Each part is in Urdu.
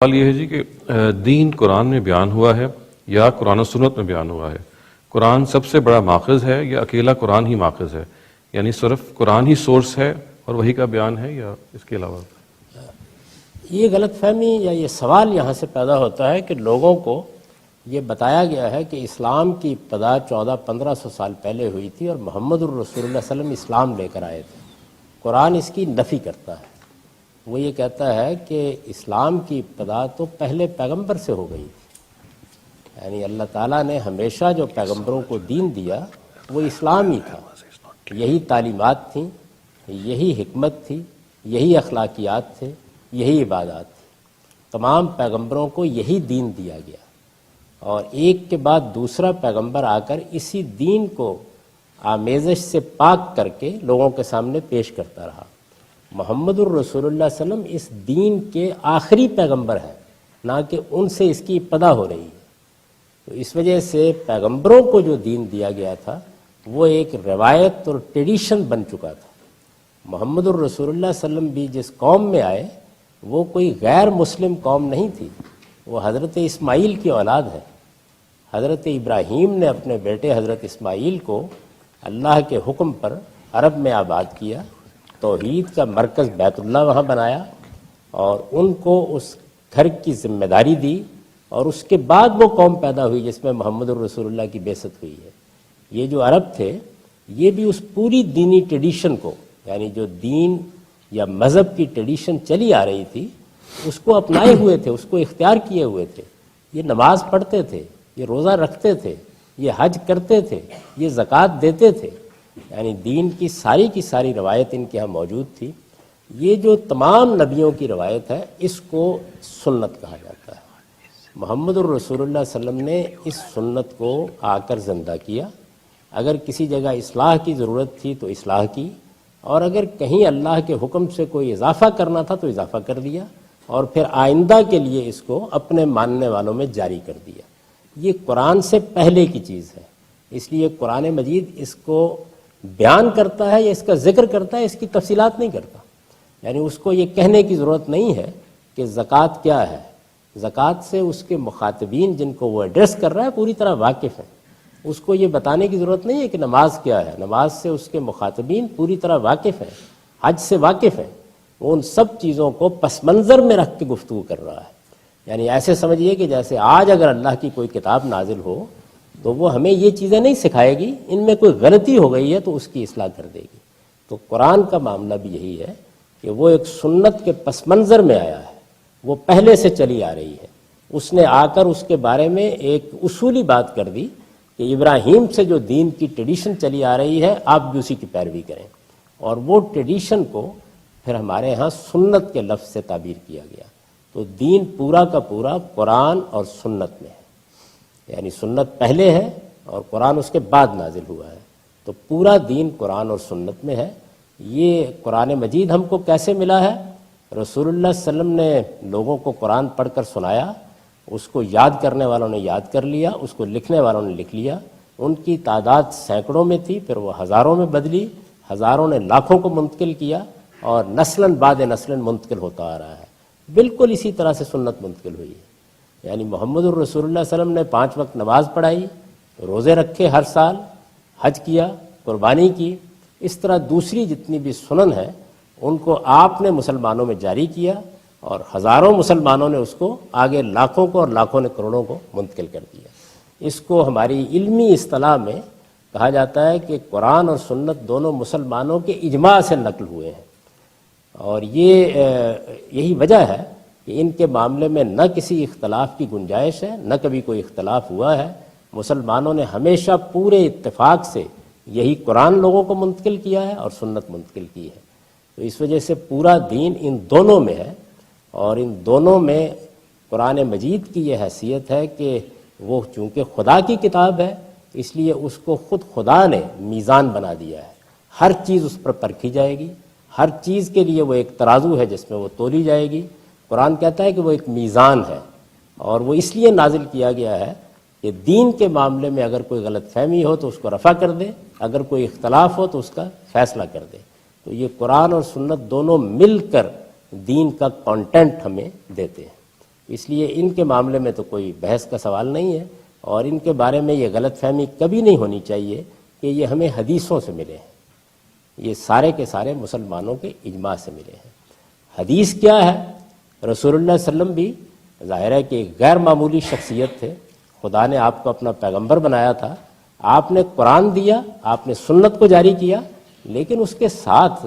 سوال یہ ہے جی کہ دین قرآن میں بیان ہوا ہے یا قرآن و سنت میں بیان ہوا ہے؟ قرآن سب سے بڑا ماخذ ہے یا اکیلا قرآن ہی ماخذ ہے؟ یعنی صرف قرآن ہی سورس ہے اور وہی کا بیان ہے یا اس کے علاوہ؟ یہ غلط فہمی یا یہ سوال یہاں سے پیدا ہوتا ہے کہ لوگوں کو یہ بتایا گیا ہے کہ اسلام کی ابتدا 1400-1500 سال پہلے ہوئی تھی اور محمد الرسول اللہ صلی اللہ علیہ وسلم اسلام لے کر آئے تھے۔ قرآن اس کی نفی کرتا ہے، وہ یہ کہتا ہے کہ اسلام کی ابتدا تو پہلے پیغمبر سے ہو گئی تھی، یعنی اللہ تعالیٰ نے ہمیشہ جو پیغمبروں کو دین دیا وہ اسلام ہی تھا، یہی تعلیمات تھیں، یہی حکمت تھی، یہی اخلاقیات تھے، یہی عبادات تھی۔ تمام پیغمبروں کو یہی دین دیا گیا اور ایک کے بعد دوسرا پیغمبر آ کر اسی دین کو آمیزش سے پاک کر کے لوگوں کے سامنے پیش کرتا رہا۔ محمد الرسول اللہ صلی اللہ علیہ وسلم اس دین کے آخری پیغمبر ہیں، نہ کہ ان سے اس کی ابتدا ہو رہی ہے۔ تو اس وجہ سے پیغمبروں کو جو دین دیا گیا تھا وہ ایک روایت اور ٹریڈیشن بن چکا تھا۔ محمد الرسول اللہ صلی اللہ علیہ وسلم بھی جس قوم میں آئے وہ کوئی غیر مسلم قوم نہیں تھی، وہ حضرت اسماعیل کی اولاد ہے۔ حضرت ابراہیم نے اپنے بیٹے حضرت اسماعیل کو اللہ کے حکم پر عرب میں آباد کیا، توحید کا مرکز بیت اللہ وہاں بنایا اور ان کو اس گھر کی ذمہ داری دی، اور اس کے بعد وہ قوم پیدا ہوئی جس میں محمد الرسول اللہ کی بعثت ہوئی ہے۔ یہ جو عرب تھے یہ بھی اس پوری دینی ٹریڈیشن کو، یعنی جو دین یا مذہب کی ٹریڈیشن چلی آ رہی تھی اس کو اپنائے ہوئے تھے، اس کو اختیار کیے ہوئے تھے۔ یہ نماز پڑھتے تھے، یہ روزہ رکھتے تھے، یہ حج کرتے تھے، یہ زکوٰۃ دیتے تھے، یعنی دین کی ساری روایت ان کے ہاں موجود تھی۔ یہ جو تمام نبیوں کی روایت ہے اس کو سنت کہا جاتا ہے۔ محمد الرسول اللہ صلی اللہ علیہ وسلم نے اس سنت کو آ کر زندہ کیا۔ اگر کسی جگہ اصلاح کی ضرورت تھی تو اصلاح کی، اور اگر کہیں اللہ کے حکم سے کوئی اضافہ کرنا تھا تو اضافہ کر دیا، اور پھر آئندہ کے لیے اس کو اپنے ماننے والوں میں جاری کر دیا۔ یہ قرآن سے پہلے کی چیز ہے، اس لیے قرآن مجید اس کو بیان کرتا ہے یا اس کا ذکر کرتا ہے، اس کی تفصیلات نہیں کرتا۔ یعنی اس کو یہ کہنے کی ضرورت نہیں ہے کہ زکوٰۃ کیا ہے، زکوٰۃ سے اس کے مخاطبین جن کو وہ ایڈریس کر رہا ہے پوری طرح واقف ہیں۔ اس کو یہ بتانے کی ضرورت نہیں ہے کہ نماز کیا ہے، نماز سے اس کے مخاطبین پوری طرح واقف ہیں، حج سے واقف ہیں۔ وہ ان سب چیزوں کو پس منظر میں رکھ کے گفتگو کر رہا ہے۔ یعنی ایسے سمجھیے کہ جیسے آج اگر اللہ کی کوئی کتاب نازل ہو تو وہ ہمیں یہ چیزیں نہیں سکھائے گی، ان میں کوئی غلطی ہو گئی ہے تو اس کی اصلاح کر دے گی۔ تو قرآن کا معاملہ بھی یہی ہے کہ وہ ایک سنت کے پس منظر میں آیا ہے، وہ پہلے سے چلی آ رہی ہے۔ اس نے آ کر اس کے بارے میں ایک اصولی بات کر دی کہ ابراہیم سے جو دین کی ٹریڈیشن چلی آ رہی ہے آپ بھی اسی کی پیروی کریں، اور وہ ٹریڈیشن کو پھر ہمارے ہاں سنت کے لفظ سے تعبیر کیا گیا۔ تو دین پورا کا پورا قرآن اور سنت میں ہے، یعنی سنت پہلے ہے اور قرآن اس کے بعد نازل ہوا ہے، تو پورا دین قرآن اور سنت میں ہے۔ یہ قرآن مجید ہم کو کیسے ملا ہے؟ رسول اللہ صلی اللہ علیہ وسلم نے لوگوں کو قرآن پڑھ کر سنایا، اس کو یاد کرنے والوں نے یاد کر لیا، اس کو لکھنے والوں نے لکھ لیا۔ ان کی تعداد سینکڑوں میں تھی، پھر وہ ہزاروں میں بدلی، ہزاروں نے لاکھوں کو منتقل کیا، اور نسلاً بعد نسلاً منتقل ہوتا آ رہا ہے۔ بالکل اسی طرح سے سنت منتقل ہوئی ہے، یعنی محمد الرسول اللہ صلی اللہ علیہ وسلم نے 5 وقت نماز پڑھائی، روزے رکھے ہر سال، حج کیا، قربانی کی۔ اس طرح دوسری جتنی بھی سنن ہیں ان کو آپ نے مسلمانوں میں جاری کیا، اور ہزاروں مسلمانوں نے اس کو آگے لاکھوں کو، اور لاکھوں نے کروڑوں کو منتقل کر دیا۔ اس کو ہماری علمی اصطلاح میں کہا جاتا ہے کہ قرآن اور سنت دونوں مسلمانوں کے اجماع سے نقل ہوئے ہیں، اور یہی وجہ ہے کہ ان کے معاملے میں نہ کسی اختلاف کی گنجائش ہے، نہ کبھی کوئی اختلاف ہوا ہے۔ مسلمانوں نے ہمیشہ پورے اتفاق سے یہی قرآن لوگوں کو منتقل کیا ہے اور سنت منتقل کی ہے۔ تو اس وجہ سے پورا دین ان دونوں میں ہے، اور ان دونوں میں قرآن مجید کی یہ حیثیت ہے کہ وہ چونکہ خدا کی کتاب ہے اس لیے اس کو خود خدا نے میزان بنا دیا ہے، ہر چیز اس پر پرکھی جائے گی، ہر چیز کے لیے وہ ایک ترازو ہے جس میں وہ تولی جائے گی۔ قرآن کہتا ہے کہ وہ ایک میزان ہے، اور وہ اس لیے نازل کیا گیا ہے کہ دین کے معاملے میں اگر کوئی غلط فہمی ہو تو اس کو رفع کر دے، اگر کوئی اختلاف ہو تو اس کا فیصلہ کر دے۔ تو یہ قرآن اور سنت دونوں مل کر دین کا کانٹینٹ ہمیں دیتے ہیں۔ اس لیے ان کے معاملے میں تو کوئی بحث کا سوال نہیں ہے، اور ان کے بارے میں یہ غلط فہمی کبھی نہیں ہونی چاہیے کہ یہ ہمیں حدیثوں سے ملے ہیں، یہ سارے کے سارے مسلمانوں کے اجماع سے ملے ہیں۔ حدیث کیا ہے؟ رسول اللہ صلی اللہ علیہ وسلم بھی ظاہر ہے کہ ایک غیر معمولی شخصیت تھے، خدا نے آپ کو اپنا پیغمبر بنایا تھا، آپ نے قرآن دیا، آپ نے سنت کو جاری کیا، لیکن اس کے ساتھ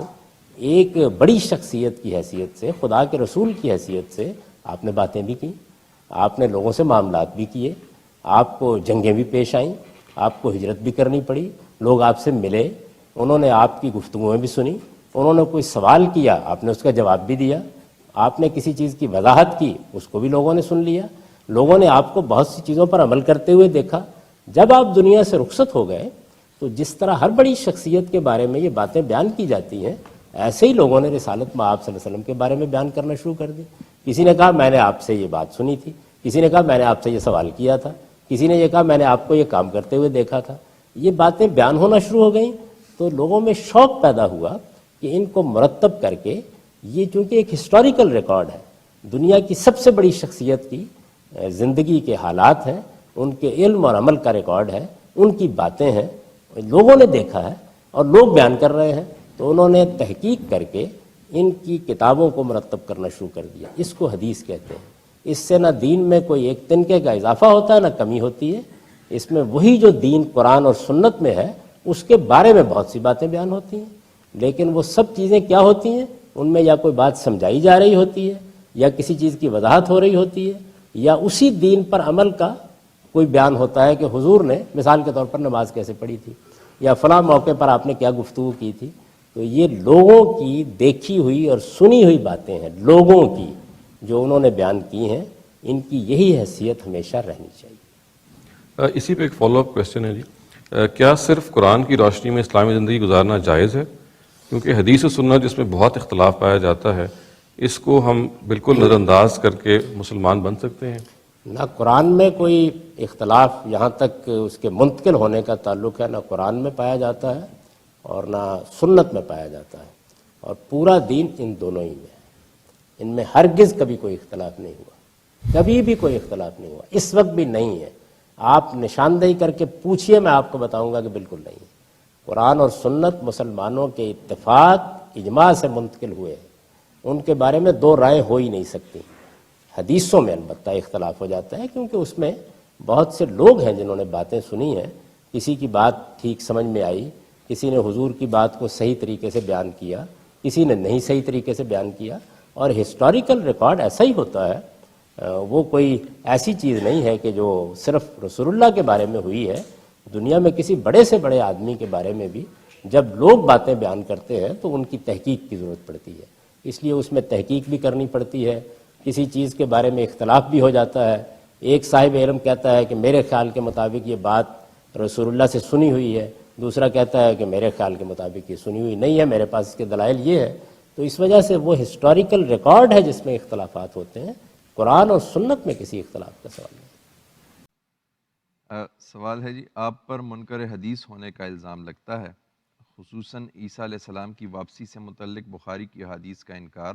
ایک بڑی شخصیت کی حیثیت سے، خدا کے رسول کی حیثیت سے آپ نے باتیں بھی کیں، آپ نے لوگوں سے معاملات بھی کیے، آپ کو جنگیں بھی پیش آئیں، آپ کو ہجرت بھی کرنی پڑی، لوگ آپ سے ملے، انہوں نے آپ کی گفتگویں بھی سنی، انہوں نے کوئی سوال کیا، آپ نے اس کا جواب بھی دیا، آپ نے کسی چیز کی وضاحت کی، اس کو بھی لوگوں نے سن لیا، لوگوں نے آپ کو بہت سی چیزوں پر عمل کرتے ہوئے دیکھا۔ جب آپ دنیا سے رخصت ہو گئے تو جس طرح ہر بڑی شخصیت کے بارے میں یہ باتیں بیان کی جاتی ہیں، ایسے ہی لوگوں نے رسالت مآب صلی اللہ علیہ وسلم کے بارے میں بیان کرنا شروع کر دی۔ کسی نے کہا میں نے آپ سے یہ بات سنی تھی، کسی نے کہا میں نے آپ سے یہ سوال کیا تھا، کسی نے یہ کہا میں نے آپ کو یہ کام کرتے ہوئے دیکھا تھا۔ یہ باتیں بیان ہونا شروع ہو گئیں تو لوگوں میں شوق پیدا ہوا کہ ان کو مرتب کر کے، یہ چونکہ ایک ہسٹوریکل ریکارڈ ہے، دنیا کی سب سے بڑی شخصیت کی زندگی کے حالات ہیں، ان کے علم اور عمل کا ریکارڈ ہے، ان کی باتیں ہیں، لوگوں نے دیکھا ہے اور لوگ بیان کر رہے ہیں، تو انہوں نے تحقیق کر کے ان کی کتابوں کو مرتب کرنا شروع کر دیا۔ اس کو حدیث کہتے ہیں۔ اس سے نہ دین میں کوئی ایک تنکے کا اضافہ ہوتا ہے، نہ کمی ہوتی ہے، اس میں وہی جو دین قرآن اور سنت میں ہے اس کے بارے میں بہت سی باتیں بیان ہوتی ہیں، لیکن وہ سب چیزیں کیا ہوتی ہیں؟ ان میں یا کوئی بات سمجھائی جا رہی ہوتی ہے، یا کسی چیز کی وضاحت ہو رہی ہوتی ہے، یا اسی دین پر عمل کا کوئی بیان ہوتا ہے کہ حضور نے مثال کے طور پر نماز کیسے پڑھی تھی، یا فلاں موقع پر آپ نے کیا گفتگو کی تھی۔ تو یہ لوگوں کی دیکھی ہوئی اور سنی ہوئی باتیں ہیں، لوگوں کی جو انہوں نے بیان کی ہیں، ان کی یہی حیثیت ہمیشہ رہنی چاہیے۔ اسی پہ ایک فالو اپ کویسچن ہے جی، کیا صرف قرآن کی روشنی میں اسلامی زندگی گزارنا جائز ہے؟ کیونکہ حدیث و سنت جس میں بہت اختلاف پایا جاتا ہے، اس کو ہم بالکل نظر انداز کر کے مسلمان بن سکتے ہیں؟ نہ قرآن میں کوئی اختلاف یہاں تک اس کے منتقل ہونے کا تعلق ہے، نہ قرآن میں پایا جاتا ہے اور نہ سنت میں پایا جاتا ہے، اور پورا دین ان دونوں ہی میں ہے، ان میں ہرگز کبھی کوئی اختلاف نہیں ہوا، کبھی بھی کوئی اختلاف نہیں ہوا، اس وقت بھی نہیں ہے۔ آپ نشاندہی کر کے پوچھئے، میں آپ کو بتاؤں گا کہ بالکل نہیں ہے۔ قرآن اور سنت مسلمانوں کے اتفاق اجماع سے منتقل ہوئے ہیں، ان کے بارے میں دو رائے ہو ہی نہیں سکتی۔ حدیثوں میں البتہ اختلاف ہو جاتا ہے، کیونکہ اس میں بہت سے لوگ ہیں جنہوں نے باتیں سنی ہیں، کسی کی بات ٹھیک سمجھ میں آئی، کسی نے حضور کی بات کو صحیح طریقے سے بیان کیا، کسی نے نہیں صحیح طریقے سے بیان کیا، اور ہسٹوریکل ریکارڈ ایسا ہی ہوتا ہے، وہ کوئی ایسی چیز نہیں ہے کہ جو صرف رسول اللہ کے بارے میں ہوئی ہے، دنیا میں کسی بڑے سے بڑے آدمی کے بارے میں بھی جب لوگ باتیں بیان کرتے ہیں تو ان کی تحقیق کی ضرورت پڑتی ہے، اس لیے اس میں تحقیق بھی کرنی پڑتی ہے۔ کسی چیز کے بارے میں اختلاف بھی ہو جاتا ہے، ایک صاحب علم کہتا ہے کہ میرے خیال کے مطابق یہ بات رسول اللہ سے سنی ہوئی ہے، دوسرا کہتا ہے کہ میرے خیال کے مطابق یہ سنی ہوئی نہیں ہے، میرے پاس اس کے دلائل یہ ہے۔ تو اس وجہ سے وہ ہسٹوریکل ریکارڈ ہے جس میں اختلافات ہوتے ہیں، قرآن اور سنت میں کسی اختلاف کا سوال نہیں۔ سوال ہے جی، آپ پر منکر حدیث ہونے کا الزام لگتا ہے، خصوصاً عیسیٰ علیہ السلام کی واپسی سے متعلق بخاری کی حدیث کا انکار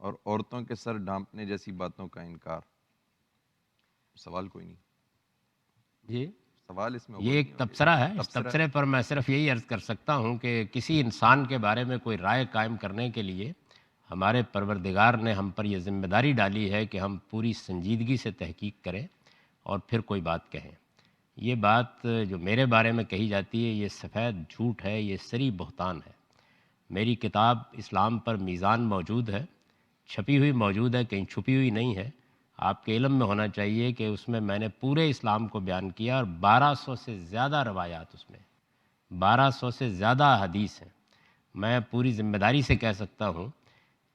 اور عورتوں کے سر ڈھانپنے جیسی باتوں کا انکار۔ سوال کوئی نہیں جی، سوال اس میں یہ ایک تبصرہ ہے، اس تبصرے پر میں صرف یہی عرض کر سکتا ہوں کہ کسی انسان کے بارے میں کوئی رائے قائم کرنے کے لیے ہمارے پروردگار نے ہم پر یہ ذمہ داری ڈالی ہے کہ ہم پوری سنجیدگی سے تحقیق کریں اور پھر کوئی بات کہیں۔ یہ بات جو میرے بارے میں کہی جاتی ہے، یہ سفید جھوٹ ہے، یہ سری بہتان ہے۔ میری کتاب اسلام پر میزان موجود ہے، چھپی ہوئی موجود ہے، کہیں چھپی ہوئی نہیں ہے۔ آپ کے علم میں ہونا چاہیے کہ اس میں میں نے پورے اسلام کو بیان کیا، اور 1200 سے زیادہ روایات، اس میں 1200 سے زیادہ حدیث ہیں۔ میں پوری ذمہ داری سے کہہ سکتا ہوں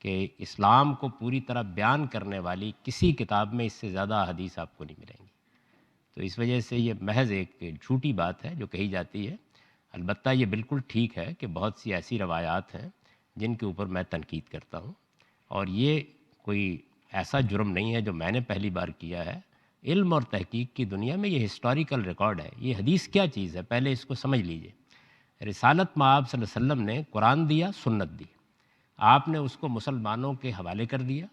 کہ اسلام کو پوری طرح بیان کرنے والی کسی کتاب میں اس سے زیادہ حدیث آپ کو نہیں ملیں گی۔ تو اس وجہ سے یہ محض ایک جھوٹی بات ہے جو کہی جاتی ہے۔ البتہ یہ بالکل ٹھیک ہے کہ بہت سی ایسی روایات ہیں جن کے اوپر میں تنقید کرتا ہوں، اور یہ کوئی ایسا جرم نہیں ہے جو میں نے پہلی بار کیا ہے۔ علم اور تحقیق کی دنیا میں یہ ہسٹوریکل ریکارڈ ہے۔ یہ حدیث کیا چیز ہے، پہلے اس کو سمجھ لیجئے۔ رسالت مآب صلی اللہ علیہ وسلم نے قرآن دیا، سنت دی، آپ نے اس کو مسلمانوں کے حوالے کر دیا،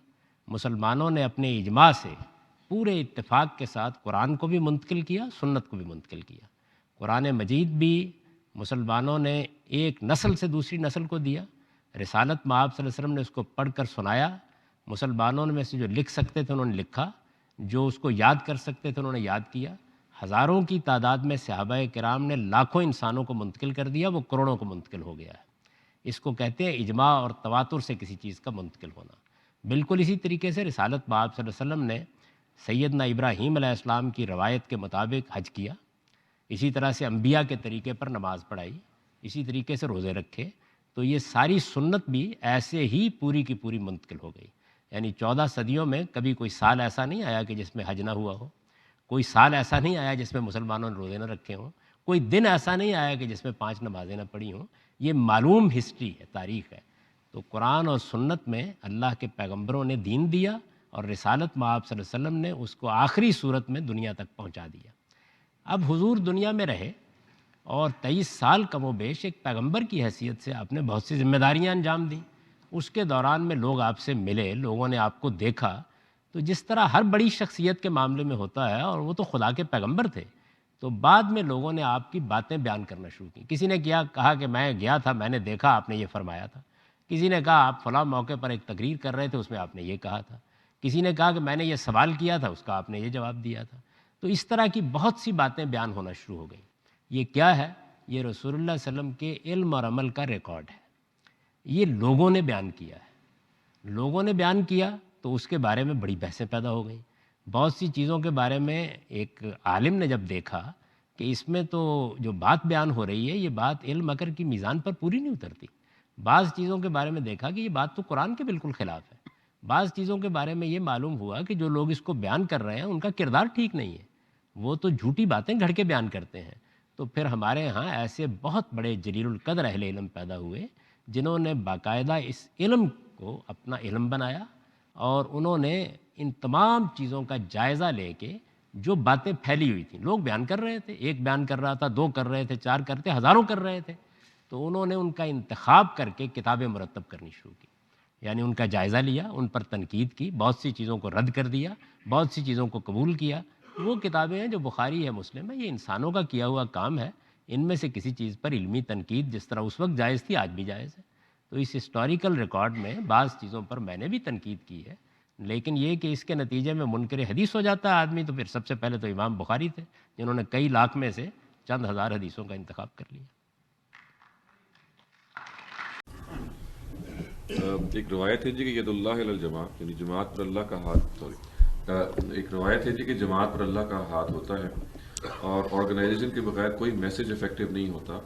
مسلمانوں نے اپنے اجماع سے پورے اتفاق کے ساتھ قرآن کو بھی منتقل کیا، سنت کو بھی منتقل کیا۔ قرآن مجید بھی مسلمانوں نے ایک نسل سے دوسری نسل کو دیا، رسالت میں آپ صلی اللہ علیہ وسلم نے اس کو پڑھ کر سنایا، مسلمانوں میں سے جو لکھ سکتے تھے انہوں نے لکھا، جو اس کو یاد کر سکتے تھے انہوں نے یاد کیا۔ ہزاروں کی تعداد میں صحابہ کرام نے لاکھوں انسانوں کو منتقل کر دیا، وہ کروڑوں کو منتقل ہو گیا ہے۔ اس کو کہتے ہیں اجماع اور تواتر سے کسی چیز کا منتقل ہونا۔ بالکل اسی طریقے سے رسالت میں آپ صلی اللہ علیہ وسلم نے سیدنا ابراہیم علیہ السلام کی روایت کے مطابق حج کیا، اسی طرح سے انبیاء کے طریقے پر نماز پڑھائی، اسی طریقے سے روزے رکھے، تو یہ ساری سنت بھی ایسے ہی پوری کی پوری منتقل ہو گئی۔ یعنی 14 صدیوں میں کبھی کوئی سال ایسا نہیں آیا کہ جس میں حج نہ ہوا ہو، کوئی سال ایسا نہیں آیا جس میں مسلمانوں نے روزے نہ رکھے ہوں، کوئی دن ایسا نہیں آیا کہ جس میں 5 نمازیں نہ پڑھی ہوں۔ یہ معلوم ہسٹری ہے، تاریخ ہے۔ تو قرآن اور سنت میں اللہ کے پیغمبروں نے دین دیا، اور رسالت میں آپ صلی اللہ علیہ وسلم نے اس کو آخری صورت میں دنیا تک پہنچا دیا۔ اب حضور دنیا میں رہے اور 23 سال کم و بیش ایک پیغمبر کی حیثیت سے آپ نے بہت سی ذمہ داریاں انجام دیں۔ اس کے دوران میں لوگ آپ سے ملے، لوگوں نے آپ کو دیکھا، تو جس طرح ہر بڑی شخصیت کے معاملے میں ہوتا ہے، اور وہ تو خدا کے پیغمبر تھے، تو بعد میں لوگوں نے آپ کی باتیں بیان کرنا شروع کی۔ کسی نے کہا کہ میں گیا تھا، میں نے دیکھا آپ نے یہ فرمایا تھا۔ کسی نے کہا آپ فلاں موقع پر ایک تقریر کر رہے تھے، اس میں آپ نے یہ کہا تھا۔ کسی نے کہا کہ میں نے یہ سوال کیا تھا، اس کا آپ نے یہ جواب دیا تھا۔ تو اس طرح کی بہت سی باتیں بیان ہونا شروع ہو گئیں۔ یہ کیا ہے؟ یہ رسول اللہ صلی اللہ علیہ وسلم کے علم اور عمل کا ریکارڈ ہے۔ یہ لوگوں نے بیان کیا ہے، لوگوں نے بیان کیا تو اس کے بارے میں بڑی بحثیں پیدا ہو گئیں۔ بہت سی چیزوں کے بارے میں ایک عالم نے جب دیکھا کہ اس میں تو جو بات بیان ہو رہی ہے، یہ بات علم عقل کی میزان پر پوری نہیں اترتی۔ بعض چیزوں کے بارے میں دیکھا کہ یہ بات تو قرآن کے بالکل خلاف ہے۔ بعض چیزوں کے بارے میں یہ معلوم ہوا کہ جو لوگ اس کو بیان کر رہے ہیں ان کا کردار ٹھیک نہیں ہے، وہ تو جھوٹی باتیں گھڑ کے بیان کرتے ہیں۔ تو پھر ہمارے ہاں ایسے بہت بڑے جلیل القدر اہل علم پیدا ہوئے جنہوں نے باقاعدہ اس علم کو اپنا علم بنایا، اور انہوں نے ان تمام چیزوں کا جائزہ لے کے جو باتیں پھیلی ہوئی تھیں، لوگ بیان کر رہے تھے، ایک بیان کر رہا تھا، 2 کر رہے تھے، 4 کرتے، ہزاروں کر رہے تھے، تو انہوں نے ان کا انتخاب کر کے کتابیں مرتب کرنی شروع کی۔ یعنی ان کا جائزہ لیا، ان پر تنقید کی، بہت سی چیزوں کو رد کر دیا، بہت سی چیزوں کو قبول کیا۔ وہ کتابیں ہیں جو بخاری ہے، مسلم ہے، یہ انسانوں کا کیا ہوا کام ہے۔ ان میں سے کسی چیز پر علمی تنقید جس طرح اس وقت جائز تھی، آج بھی جائز ہے۔ تو اس ہسٹوریکل ریکارڈ میں بعض چیزوں پر میں نے بھی تنقید کی ہے، لیکن یہ کہ اس کے نتیجے میں منکر حدیث ہو جاتا ہے آدمی، تو پھر سب سے پہلے تو امام بخاری تھے جنہوں نے کئی لاکھ میں سے چند ہزار حدیثوں کا انتخاب کر لیا۔ ایک روایت ہے جی کہ ید اللہ علی الجماعت، یعنی جماعت پر اللہ کا ہاتھ، ایک روایت ہے جی کہ جماعت پر اللہ کا ہاتھ ہوتا ہے، اور آرگنائزیشن کے بغیر کوئی میسج افیکٹو نہیں ہوتا۔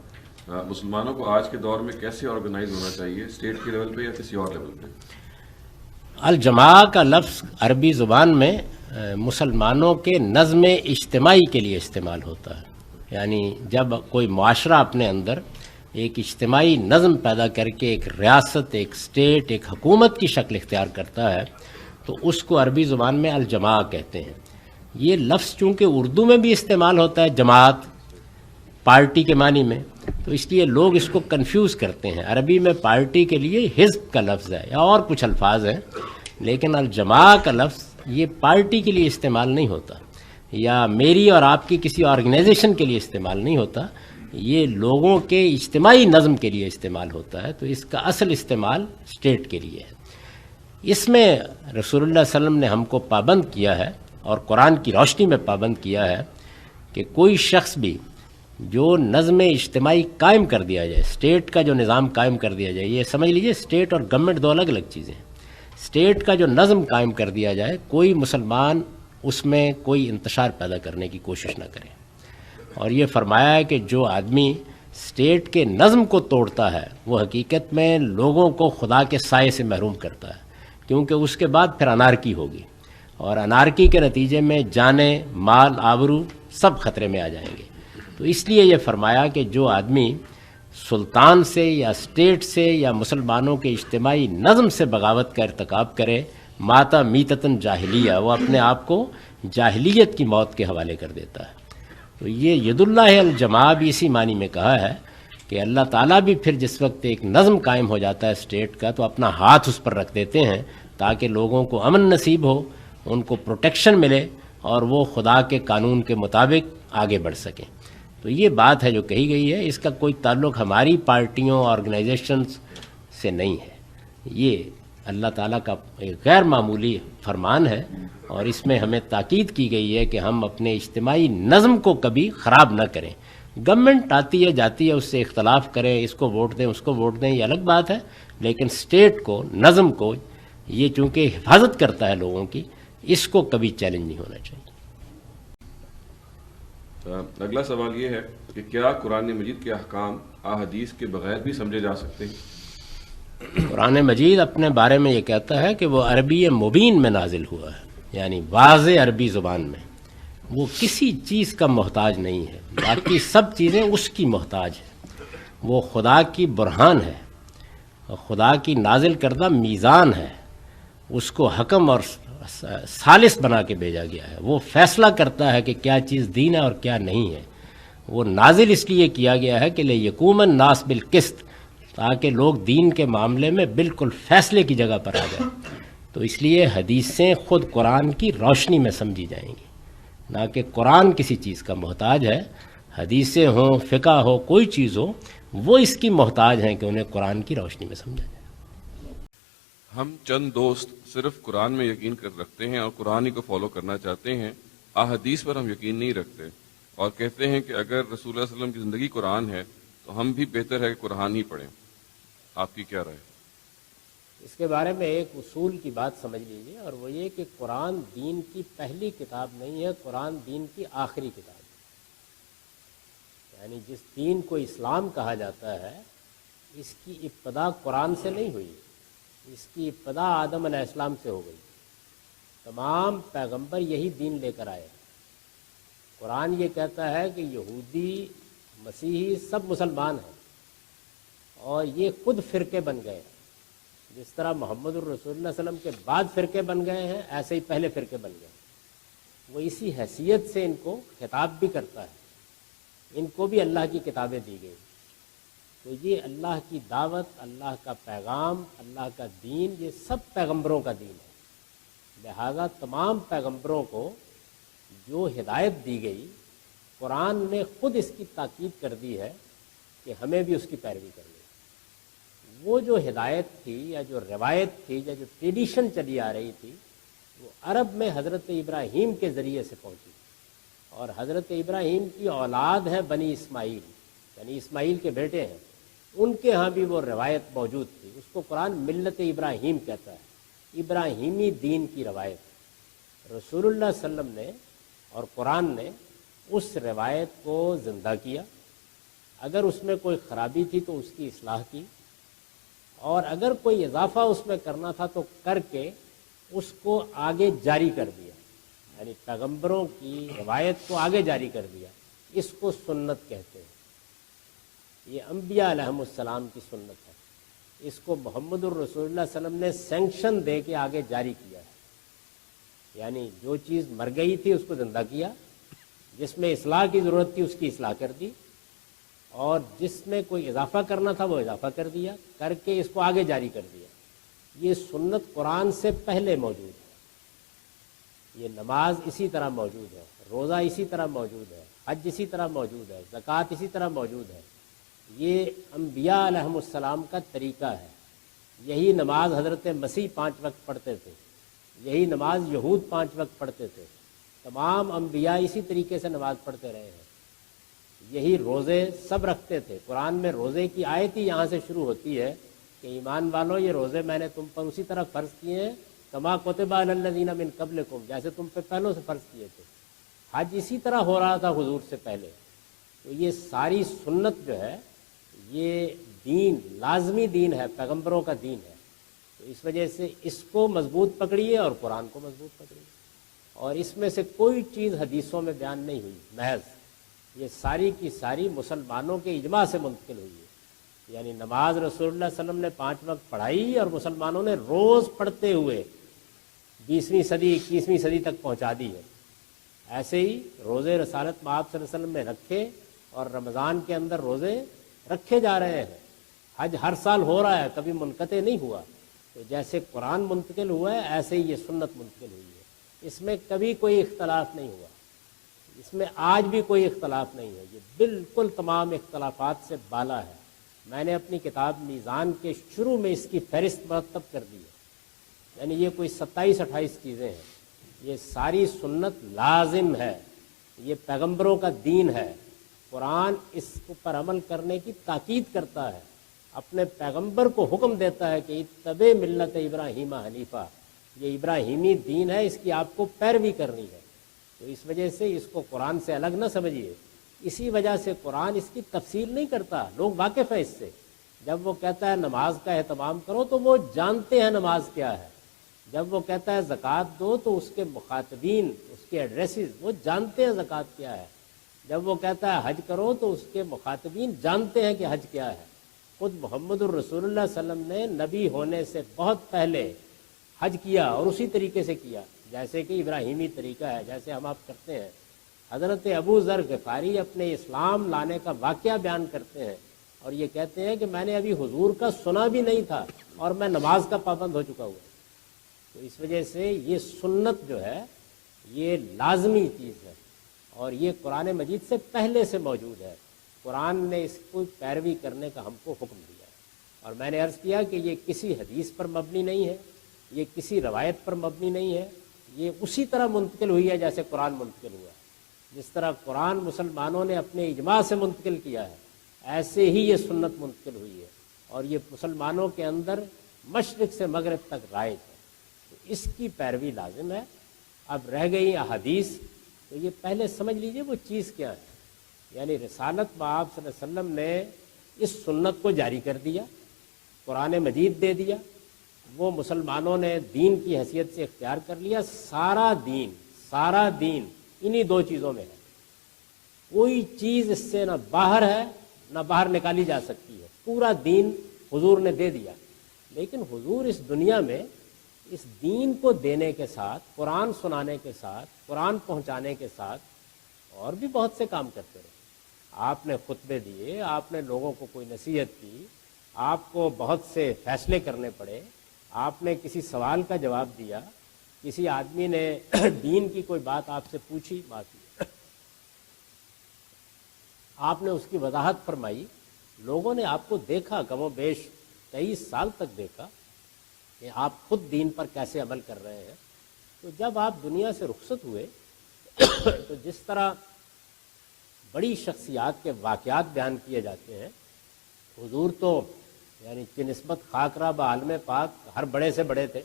مسلمانوں کو آج کے دور میں کیسے آرگنائز ہونا چاہیے، اسٹیٹ کے لیول پہ یا کسی اور لیول پہ؟ الجماع کا لفظ عربی زبان میں مسلمانوں کے نظم اجتماعی کے لیے استعمال ہوتا ہے۔ یعنی جب کوئی معاشرہ اپنے اندر ایک اجتماعی نظم پیدا کر کے ایک ریاست، ایک اسٹیٹ، ایک حکومت کی شکل اختیار کرتا ہے، تو اس کو عربی زبان میں الجماع کہتے ہیں۔ یہ لفظ چونکہ اردو میں بھی استعمال ہوتا ہے جماعت، پارٹی کے معنی میں، تو اس لیے لوگ اس کو کنفیوز کرتے ہیں۔ عربی میں پارٹی کے لیے حزب کا لفظ ہے یا اور کچھ الفاظ ہیں، لیکن الجماع کا لفظ یہ پارٹی کے لیے استعمال نہیں ہوتا، یا میری اور آپ کی کسی آرگنائزیشن کے لیے استعمال نہیں ہوتا، یہ لوگوں کے اجتماعی نظم کے لیے استعمال ہوتا ہے۔ تو اس کا اصل استعمال اسٹیٹ کے لیے ہے۔ اس میں رسول اللہ صلی اللہ علیہ وسلم نے ہم کو پابند کیا ہے، اور قرآن کی روشنی میں پابند کیا ہے، کہ کوئی شخص بھی جو نظم اجتماعی قائم کر دیا جائے، اسٹیٹ کا جو نظام قائم کر دیا جائے، یہ سمجھ لیجئے اسٹیٹ اور گورنمنٹ 2 الگ الگ چیزیں ہیں۔ اسٹیٹ کا جو نظم قائم کر دیا جائے، کوئی مسلمان اس میں کوئی انتشار پیدا کرنے کی کوشش نہ کرے۔ اور یہ فرمایا ہے کہ جو آدمی اسٹیٹ کے نظم کو توڑتا ہے، وہ حقیقت میں لوگوں کو خدا کے سائے سے محروم کرتا ہے، کیونکہ اس کے بعد پھر انارکی ہوگی، اور انارکی کے نتیجے میں جانیں، مال، آبرو سب خطرے میں آ جائیں گے۔ تو اس لیے یہ فرمایا کہ جو آدمی سلطان سے یا اسٹیٹ سے یا مسلمانوں کے اجتماعی نظم سے بغاوت کا ارتکاب کرے، ماتا میتتن جاہلیہ، وہ اپنے آپ کو جاہلیت کی موت کے حوالے کر دیتا ہے۔ تو یہ ید اللہ الجماع بھی اسی معنی میں کہا ہے کہ اللہ تعالیٰ بھی پھر جس وقت ایک نظم قائم ہو جاتا ہے اسٹیٹ کا، تو اپنا ہاتھ اس پر رکھ دیتے ہیں، تاکہ لوگوں کو امن نصیب ہو، ان کو پروٹیکشن ملے اور وہ خدا کے قانون کے مطابق آگے بڑھ سکیں۔ تو یہ بات ہے جو کہی گئی ہے، اس کا کوئی تعلق ہماری پارٹیوں آرگنائزیشنز سے نہیں ہے، یہ اللہ تعالیٰ کا ایک غیر معمولی فرمان ہے، اور اس میں ہمیں تاکید کی گئی ہے کہ ہم اپنے اجتماعی نظم کو کبھی خراب نہ کریں۔ گورنمنٹ آتی ہے جاتی ہے، اس سے اختلاف کریں، اس کو ووٹ دیں اس کو ووٹ دیں، یہ الگ بات ہے، لیکن اسٹیٹ کو، نظم کو، یہ چونکہ حفاظت کرتا ہے لوگوں کی، اس کو کبھی چیلنج نہیں ہونا چاہیے۔ اگلا سوال یہ ہے کہ کیا قرآن مجید کے احکام احادیث کے بغیر بھی سمجھے جا سکتے ہیں؟ قرآن مجید اپنے بارے میں یہ کہتا ہے کہ وہ عربی مبین میں نازل ہوا ہے، یعنی واضح عربی زبان میں، وہ کسی چیز کا محتاج نہیں ہے، باقی سب چیزیں اس کی محتاج ہیں۔ وہ خدا کی برہان ہے، خدا کی نازل کردہ میزان ہے، اس کو حکم اور ثالث بنا کے بھیجا گیا ہے۔ وہ فیصلہ کرتا ہے کہ کیا چیز دین ہے اور کیا نہیں ہے۔ وہ نازل اس لیے کیا گیا ہے کہ لیکوم الناس بالقسط، تاکہ لوگ دین کے معاملے میں بالکل فیصلے کی جگہ پر آ جائیں۔ تو اس لیے حدیثیں خود قرآن کی روشنی میں سمجھی جائیں گی، نہ کہ قرآن کسی چیز کا محتاج ہے۔ حدیثیں ہوں، فقہ ہو، کوئی چیز ہو، وہ اس کی محتاج ہیں کہ انہیں قرآن کی روشنی میں سمجھا جائے۔ ہم چند دوست صرف قرآن میں یقین رکھتے ہیں اور قرآن ہی کو فالو کرنا چاہتے ہیں، احادیث پر ہم یقین نہیں رکھتے اور کہتے ہیں کہ اگر رسول اللہ صلی اللہ علیہ وسلم کی زندگی قرآن ہے تو ہم بھی بہتر ہے کہ قرآن ہی پڑھیں۔ آپ کی کیا رائے؟ اس کے بارے میں ایک اصول کی بات سمجھ لیجیے، اور وہ یہ کہ قرآن دین کی پہلی کتاب نہیں ہے، قرآن دین کی آخری کتاب ہے۔ یعنی جس دین کو اسلام کہا جاتا ہے، اس کی ابتدا قرآن سے نہیں ہوئی، اس کی ابتدا آدم علیہ السلام سے ہو گئی۔ تمام پیغمبر یہی دین لے کر آئے۔ قرآن یہ کہتا ہے کہ یہودی، مسیحی سب مسلمان ہیں، اور یہ خود فرقے بن گئے۔ جس طرح محمد الرسول اللہ صلی اللہ علیہ وسلم کے بعد فرقے بن گئے ہیں، ایسے ہی پہلے فرقے بن گئے۔ وہ اسی حیثیت سے ان کو خطاب بھی کرتا ہے، ان کو بھی اللہ کی کتابیں دی گئی۔ تو یہ اللہ کی دعوت، اللہ کا پیغام، اللہ کا دین، یہ سب پیغمبروں کا دین ہے۔ لہذا تمام پیغمبروں کو جو ہدایت دی گئی، قرآن نے خود اس کی تاکید کر دی ہے کہ ہمیں بھی اس کی پیروی کرنی ہے۔ وہ جو ہدایت تھی یا جو روایت تھی یا جو ٹریڈیشن چلی آ رہی تھی، وہ عرب میں حضرت ابراہیم کے ذریعے سے پہنچی، اور حضرت ابراہیم کی اولاد ہے بنی اسماعیل، یعنی اسماعیل کے بیٹے ہیں، ان کے ہاں بھی وہ روایت موجود تھی۔ اس کو قرآن ملت ابراہیم کہتا ہے، ابراہیمی دین کی روایت۔ رسول اللہ صلی اللہ علیہ وسلم نے اور قرآن نے اس روایت کو زندہ کیا۔ اگر اس میں کوئی خرابی تھی تو اس کی اصلاح کی، اور اگر کوئی اضافہ اس میں کرنا تھا تو کر کے اس کو آگے جاری کر دیا، یعنی پیغمبروں کی روایت کو آگے جاری کر دیا۔ اس کو سنت کہتے ہیں، یہ انبیاء علیہم السلام کی سنت ہے۔ اس کو محمد الرسول اللہ صلی اللہ علیہ وسلم نے سینکشن دے کے آگے جاری کیا ہے، یعنی جو چیز مر گئی تھی اس کو زندہ کیا، جس میں اصلاح کی ضرورت تھی اس کی اصلاح کر دی، اور جس میں کوئی اضافہ کرنا تھا وہ اضافہ کر دیا، کر کے اس کو آگے جاری کر دیا۔ یہ سنت قرآن سے پہلے موجود ہے۔ یہ نماز اسی طرح موجود ہے، روزہ اسی طرح موجود ہے، حج اسی طرح موجود ہے، زکوٰۃ اسی طرح موجود ہے۔ یہ انبیاء علیہم السلام کا طریقہ ہے۔ یہی نماز حضرت مسیح 5 وقت پڑھتے تھے، یہی نماز یہود 5 وقت پڑھتے تھے۔ تمام انبیاء اسی طریقے سے نماز پڑھتے رہے ہیں۔ یہی روزے سب رکھتے تھے۔ قرآن میں روزے کی آیت ہی یہاں سے شروع ہوتی ہے کہ ایمان والو، یہ روزے میں نے تم پر اسی طرح فرض کیے ہیں کما کتب علی الذین من قبلکم، جیسے تم پہ پہلوں سے فرض کیے تھے۔ حج اسی طرح ہو رہا تھا حضور سے پہلے۔ تو یہ ساری سنت جو ہے، یہ دین لازمی دین ہے، پیغمبروں کا دین ہے۔ تو اس وجہ سے اس کو مضبوط پکڑیے اور قرآن کو مضبوط پکڑیے، اور اس میں سے کوئی چیز حدیثوں میں بیان نہیں ہوئی، محض یہ ساری کی ساری مسلمانوں کے اجماع سے منتقل ہوئی ہے۔ یعنی نماز رسول اللہ صلی اللہ علیہ وسلم نے 5 وقت پڑھائی، اور مسلمانوں نے روز پڑھتے ہوئے 20ویں صدی 21ویں صدی تک پہنچا دی ہے۔ ایسے ہی روزے رسالت میں آپ صلی اللہ علیہ وسلم نے رکھے، اور رمضان کے اندر روزے رکھے جا رہے ہیں۔ حج ہر سال ہو رہا ہے، کبھی منقطع نہیں ہوا۔ تو تو جیسے قرآن منتقل ہوا ہے ایسے ہی یہ سنت منتقل ہوئی ہے، اس میں کبھی کوئی اختلاف نہیں ہوا، اس میں آج بھی کوئی اختلاف نہیں ہے، یہ بالکل تمام اختلافات سے بالا ہے۔ میں نے اپنی کتاب میزان کے شروع میں اس کی فہرست مرتب کر دی ہے، یعنی یہ کوئی 27-28 چیزیں ہیں، یہ ساری سنت لازم ہے، یہ پیغمبروں کا دین ہے۔ قرآن اس پر عمل کرنے کی تاکید کرتا ہے، اپنے پیغمبر کو حکم دیتا ہے کہ اتبع ملت ابراہیم حنیفہ، یہ ابراہیمی دین ہے، اس کی آپ کو پیروی کرنی ہے۔ تو اس وجہ سے اس کو قرآن سے الگ نہ سمجھیے، اسی وجہ سے قرآن اس کی تفصیل نہیں کرتا، لوگ واقف ہیں اس سے۔ جب وہ کہتا ہے نماز کا اہتمام کرو تو وہ جانتے ہیں نماز کیا ہے، جب وہ کہتا ہے زکوٰۃ دو تو اس کے مخاطبین، اس کے ایڈریسز وہ جانتے ہیں زکوٰۃ کیا ہے، جب وہ کہتا ہے حج کرو تو اس کے مخاطبین جانتے ہیں کہ حج کیا ہے۔ خود محمد الرسول اللہ صلی اللہ علیہ وسلم نے نبی ہونے سے بہت پہلے حج کیا اور اسی طریقے سے کیا جیسے کہ ابراہیمی طریقہ ہے، جیسے ہم آپ کرتے ہیں۔ حضرت ابو ذر غفاری اپنے اسلام لانے کا واقعہ بیان کرتے ہیں اور یہ کہتے ہیں کہ میں نے ابھی حضور کا سنا بھی نہیں تھا اور میں نماز کا پابند ہو چکا ہوا۔ تو اس وجہ سے یہ سنت جو ہے یہ لازمی چیز ہے اور یہ قرآن مجید سے پہلے سے موجود ہے، قرآن نے اس کو پیروی کرنے کا ہم کو حکم دیا ہے۔ اور میں نے عرض کیا کہ یہ کسی حدیث پر مبنی نہیں ہے، یہ کسی روایت پر مبنی نہیں ہے، یہ اسی طرح منتقل ہوئی ہے جیسے قرآن منتقل ہوا ہے۔ جس طرح قرآن مسلمانوں نے اپنے اجماع سے منتقل کیا ہے ایسے ہی یہ سنت منتقل ہوئی ہے اور یہ مسلمانوں کے اندر مشرق سے مغرب تک رائج ہے، تو اس کی پیروی لازم ہے۔ اب رہ گئی احادیث، تو یہ پہلے سمجھ لیجئے وہ چیز کیا ہے، یعنی رسالت بآب صلی اللہ علیہ وسلم نے اس سنت کو جاری کر دیا، قرآن مجید دے دیا، وہ مسلمانوں نے دین کی حیثیت سے اختیار کر لیا۔ سارا دین انہی دو چیزوں میں ہے، کوئی چیز اس سے نہ باہر ہے نہ باہر نکالی جا سکتی ہے، پورا دین حضور نے دے دیا۔ لیکن حضور اس دنیا میں اس دین کو دینے کے ساتھ، قرآن سنانے کے ساتھ، قرآن پہنچانے کے ساتھ اور بھی بہت سے کام کرتے رہے۔ آپ نے خطبے دیے، آپ نے لوگوں کو کوئی نصیحت کی، آپ کو بہت سے فیصلے کرنے پڑے، آپ نے کسی سوال کا جواب دیا، کسی آدمی نے دین کی کوئی بات آپ سے پوچھی، آپ نے اس کی وضاحت فرمائی، لوگوں نے آپ کو دیکھا، کم و بیش 23 سال تک دیکھا کہ آپ خود دین پر کیسے عمل کر رہے ہیں۔ تو جب آپ دنیا سے رخصت ہوئے تو جس طرح بڑی شخصیات کے واقعات بیان کیے جاتے ہیں، حضور تو یعنی کہ نسبت خاکرہ بعالم پاک ہر بڑے سے بڑے تھے،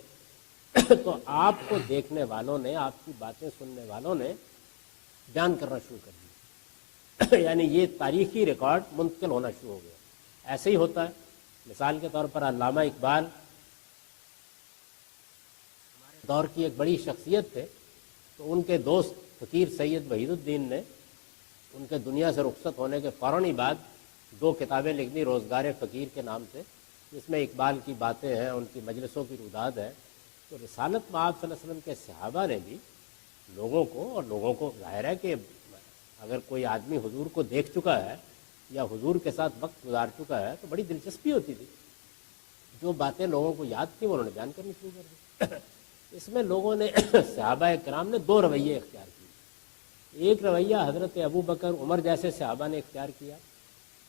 تو آپ کو دیکھنے والوں نے، آپ کی باتیں سننے والوں نے بیان کرنا شروع کر دیا، یعنی یہ تاریخی ریکارڈ منتقل ہونا شروع ہو گیا۔ ایسے ہی ہوتا ہے، مثال کے طور پر علامہ اقبال ہمارے دور کی ایک بڑی شخصیت تھے، تو ان کے دوست فقیر سید وحید الدین نے ان کے دنیا سے رخصت ہونے کے فوراً ہی بعد 2 کتابیں لکھ دی روزگار فقیر کے نام سے، جس میں اقبال کی باتیں ہیں، ان کی مجلسوں کی روداد ہے۔ تو رسالت مآب صلی اللہ علیہ وسلم کے صحابہ نے بھی لوگوں کو ظاہر ہے کہ اگر کوئی آدمی حضور کو دیکھ چکا ہے یا حضور کے ساتھ وقت گزار چکا ہے تو بڑی دلچسپی ہوتی تھی، جو باتیں لوگوں کو یاد تھیں انہوں نے بیان کرنی شروع کر دی۔ اس میں لوگوں نے صحابہ کرام نے 2 رویے اختیار کیے۔ ایک رویہ حضرت ابو بکر عمر جیسے صحابہ نے اختیار کیا،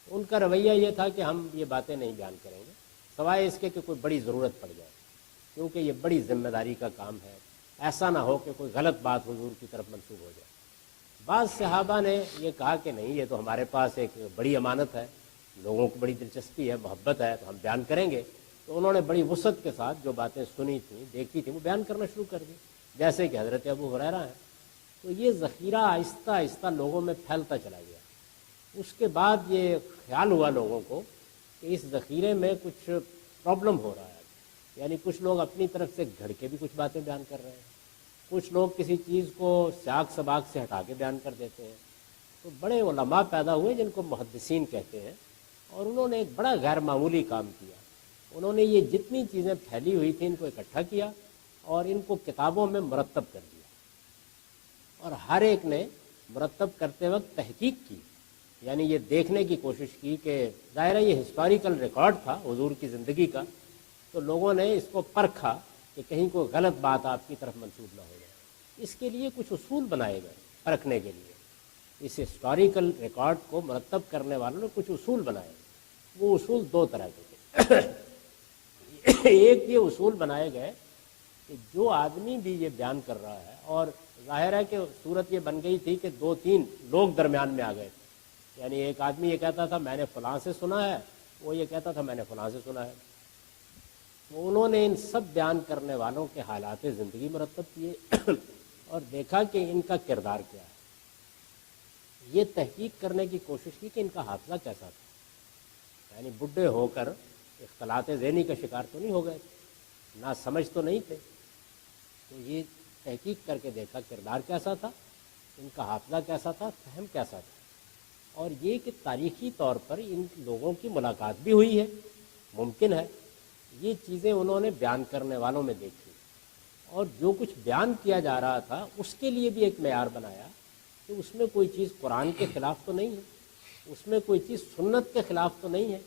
ان کا رویہ یہ تھا کہ ہم یہ باتیں نہیں بیان کریں گے سوائے اس کے کہ کوئی بڑی ضرورت پڑ جائے، کیونکہ یہ بڑی ذمہ داری کا کام ہے، ایسا نہ ہو کہ کوئی غلط بات حضور کی طرف منسوب ہو جائے۔ بعض صحابہ نے یہ کہا کہ نہیں، یہ تو ہمارے پاس ایک بڑی امانت ہے، لوگوں کو بڑی دلچسپی ہے، محبت ہے، تو ہم بیان کریں گے۔ تو انہوں نے بڑی وسعت کے ساتھ جو باتیں سنی تھیں، دیکھی تھیں، وہ بیان کرنا شروع کر دی، جیسے کہ حضرت ابو ہریرہ ہیں۔ تو یہ ذخیرہ آہستہ آہستہ لوگوں میں پھیلتا چلا گیا۔ اس کے بعد یہ خیال ہوا لوگوں کو کہ اس ذخیرے میں کچھ پرابلم ہو رہا ہے، یعنی کچھ لوگ اپنی طرف سے گھڑ کے بھی کچھ باتیں بیان کر رہے ہیں، کچھ لوگ کسی چیز کو سیاق سباق سے ہٹا کے بیان کر دیتے ہیں۔ تو بڑے علماء پیدا ہوئے جن کو محدثین کہتے ہیں، اور انہوں نے ایک بڑا غیر معمولی کام کیا۔ انہوں نے یہ جتنی چیزیں پھیلی ہوئی تھیں ان کو اکٹھا کیا اور ان کو کتابوں میں مرتب کر دیا، اور ہر ایک نے مرتب کرتے وقت تحقیق کی، یعنی یہ دیکھنے کی کوشش کی کہ ظاہر ہے یہ ہسٹوریکل ریکارڈ تھا حضور کی زندگی کا، تو لوگوں نے اس کو پرکھا کہ کہیں کوئی غلط بات آپ کی طرف منسوب نہ ہو جائے. اس کے لیے کچھ اصول بنائے گئے پرکھنے کے لیے. اس ہسٹوریکل ریکارڈ کو مرتب کرنے والوں نے کچھ اصول بنائے. وہ اصول دو طرح کے تھے. ایک یہ اصول بنائے گئے کہ جو آدمی بھی یہ بیان کر رہا ہے، اور ظاہر ہے کہ صورت یہ بن گئی تھی کہ 2-3 لوگ درمیان میں آ گئے تھے. یعنی ایک آدمی یہ کہتا تھا میں نے فلاں سے سنا ہے، وہ یہ کہتا تھا میں نے فلاں سے سنا ہے. تو انہوں نے ان سب بیان کرنے والوں کے حالات زندگی مرتب کیے اور دیکھا کہ ان کا کردار کیا ہے. یہ تحقیق کرنے کی کوشش کی کہ ان کا حافظہ کیسا تھا. یعنی بڈھے ہو کر اختلاط ذہنی کا شکار تو نہیں ہو گئے، نہ سمجھ تو نہیں تھے. تو یہ تحقیق کر کے دیکھا کردار کیسا تھا، ان کا حافظہ کیسا تھا، فہم کیسا تھا. اور یہ کہ تاریخی طور پر ان لوگوں کی ملاقات بھی ہوئی ہے، ممکن ہے. یہ چیزیں انہوں نے بیان کرنے والوں میں دیکھی، اور جو کچھ بیان کیا جا رہا تھا اس کے لیے بھی ایک معیار بنایا کہ اس میں کوئی چیز قرآن کے خلاف تو نہیں ہے، اس میں کوئی چیز سنت کے خلاف تو نہیں ہے،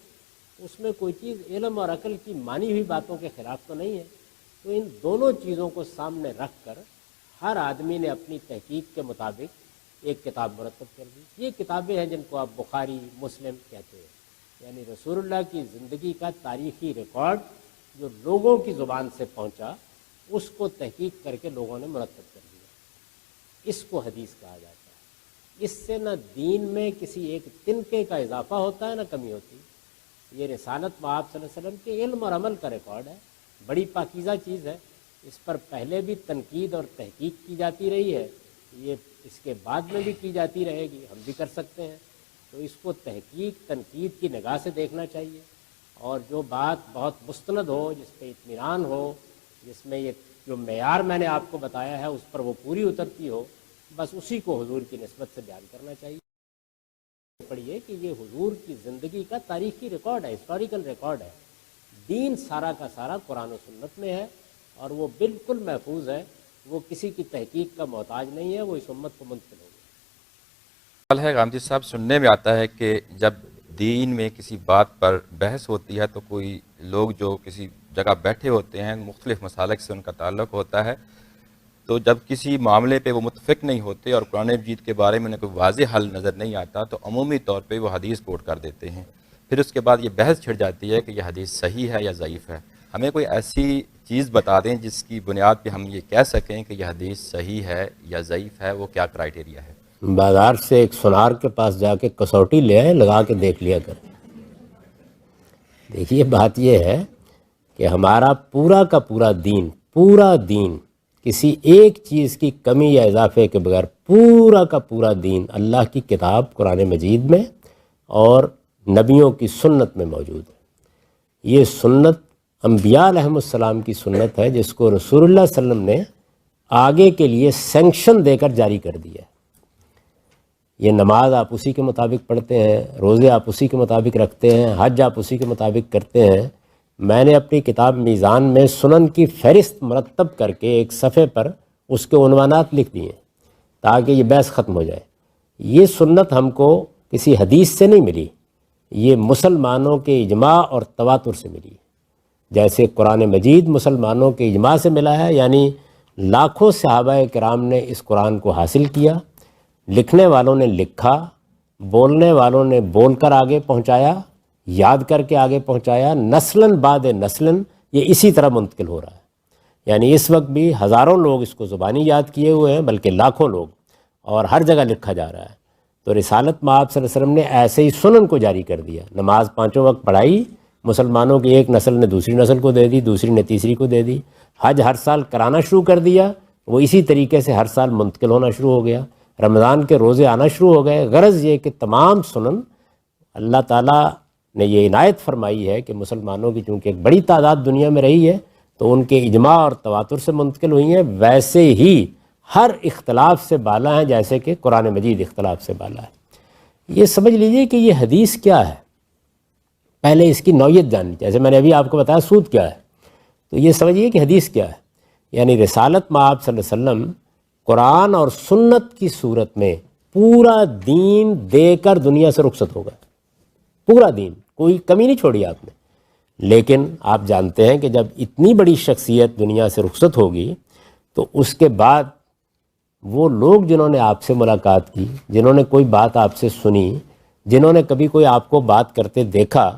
اس میں کوئی چیز علم اور عقل کی مانی ہوئی باتوں کے خلاف تو نہیں ہے. تو ان دونوں چیزوں کو سامنے رکھ کر ہر آدمی نے اپنی تحقیق کے مطابق ایک کتاب مرتب کر دی. یہ کتابیں ہیں جن کو آپ بخاری، مسلم کہتے ہیں. یعنی رسول اللہ کی زندگی کا تاریخی ریکارڈ جو لوگوں کی زبان سے پہنچا، اس کو تحقیق کر کے لوگوں نے مرتب کر دیا. اس کو حدیث کہا جاتا ہے. اس سے نہ دین میں کسی ایک تنکے کا اضافہ ہوتا ہے نہ کمی ہوتی. یہ رسالت آپ صلی اللہ علیہ وسلم کے علم اور عمل کا ریکارڈ ہے. بڑی پاکیزہ چیز ہے. اس پر پہلے بھی تنقید اور تحقیق کی جاتی رہی ہے، یہ اس کے بعد میں بھی کی جاتی رہے گی، ہم بھی کر سکتے ہیں. تو اس کو تحقیق تنقید کی نگاہ سے دیکھنا چاہیے، اور جو بات بہت مستند ہو، جس پہ اطمینان ہو، جس میں یہ جو معیار میں نے آپ کو بتایا ہے اس پر وہ پوری اترتی ہو، بس اسی کو حضور کی نسبت سے بیان کرنا چاہیے. پڑھیے کہ یہ حضور کی زندگی کا تاریخی ریکارڈ ہے، ہسٹوریکل ریکارڈ ہے. دین سارا کا سارا قرآن و سنت میں ہے، اور وہ بالکل محفوظ ہے. وہ کسی کی تحقیق کا محتاج نہیں ہے، وہ اس امت کو منتقل ہو گیا. سوال ہے غامدی صاحب، سننے میں آتا ہے کہ جب دین میں کسی بات پر بحث ہوتی ہے تو کوئی لوگ جو کسی جگہ بیٹھے ہوتے ہیں، مختلف مسالک سے ان کا تعلق ہوتا ہے، تو جب کسی معاملے پہ وہ متفق نہیں ہوتے اور قرآن مجید کے بارے میں انہیں کوئی واضح حل نظر نہیں آتا تو عمومی طور پہ وہ حدیث کوٹ کر دیتے ہیں. پھر اس کے بعد یہ بحث چھڑ جاتی ہے کہ یہ حدیث صحیح ہے یا ضعیف ہے. ہمیں کوئی ایسی چیز بتا دیں جس کی بنیاد پہ ہم یہ کہہ سکیں کہ یہ حدیث صحیح ہے یا ضعیف ہے. وہ کیا کرائیٹیریا ہے؟ بازار سے ایک سونار کے پاس جا کے کسوٹی لے آئے، لگا کے دیکھ لیا کر. دیکھیے بات یہ ہے کہ ہمارا پورا کا پورا دین کسی ایک چیز کی کمی یا اضافے کے بغیر پورا کا پورا دین اللہ کی کتاب قرآن مجید میں اور نبیوں کی سنت میں موجود ہے. یہ سنت انبیاء علیہم السلام کی سنت ہے، جس کو رسول اللہ صلی اللہ علیہ وسلم نے آگے کے لیے سینکشن دے کر جاری کر دیا ہے. یہ نماز آپ اسی کے مطابق پڑھتے ہیں، روزے آپ اسی کے مطابق رکھتے ہیں، حج آپ اسی کے مطابق کرتے ہیں. میں نے اپنی کتاب میزان میں سنن کی فہرست مرتب کر کے ایک صفحے پر اس کے عنوانات لکھ دیے تاکہ یہ بحث ختم ہو جائے. یہ سنت ہم کو کسی حدیث سے نہیں ملی، یہ مسلمانوں کے اجماع اور تواتر سے ملی. جیسے قرآن مجید مسلمانوں کے اجماع سے ملا ہے، یعنی لاکھوں صحابہ کرام نے اس قرآن کو حاصل کیا، لکھنے والوں نے لکھا، بولنے والوں نے بول کر آگے پہنچایا، یاد کر کے آگے پہنچایا، نسلاً بعد نسلاً یہ اسی طرح منتقل ہو رہا ہے. یعنی اس وقت بھی ہزاروں لوگ اس کو زبانی یاد کیے ہوئے ہیں، بلکہ لاکھوں لوگ، اور ہر جگہ لکھا جا رہا ہے. تو رسالت میں آپ صلی اللہ علیہ وسلم نے ایسے ہی سنن کو جاری کر دیا. نماز 5 وقت پڑھائی، مسلمانوں کی ایک نسل نے دوسری نسل کو دے دی، دوسری نے تیسری کو دے دی. حج ہر سال کرانا شروع کر دیا، وہ اسی طریقے سے ہر سال منتقل ہونا شروع ہو گیا. رمضان کے روزے آنا شروع ہو گئے. غرض یہ کہ تمام سنن اللہ تعالیٰ نے یہ عنایت فرمائی ہے کہ مسلمانوں کی چونکہ ایک بڑی تعداد دنیا میں رہی ہے تو ان کے اجماع اور تواتر سے منتقل ہوئی ہیں. ویسے ہی ہر اختلاف سے بالا ہیں، جیسے کہ قرآن مجید اختلاف سے بالا ہے. یہ سمجھ لیجئے کہ یہ حدیث کیا ہے، پہلے اس کی نوعیت جاننی. جیسے میں نے ابھی آپ کو بتایا سود کیا ہے، تو یہ سمجھیے کہ حدیث کیا ہے. یعنی رسالت میں آپ صلی اللہ علیہ وسلم قرآن اور سنت کی صورت میں پورا دین دے کر دنیا سے رخصت ہو گئے. پورا دین، کوئی کمی نہیں چھوڑی آپ نے. لیکن آپ جانتے ہیں کہ جب اتنی بڑی شخصیت دنیا سے رخصت ہوگی تو اس کے بعد وہ لوگ جنہوں نے آپ سے ملاقات کی، جنہوں نے کوئی بات آپ سے سنی، جنہوں نے کبھی کوئی آپ کو بات کرتے دیکھا،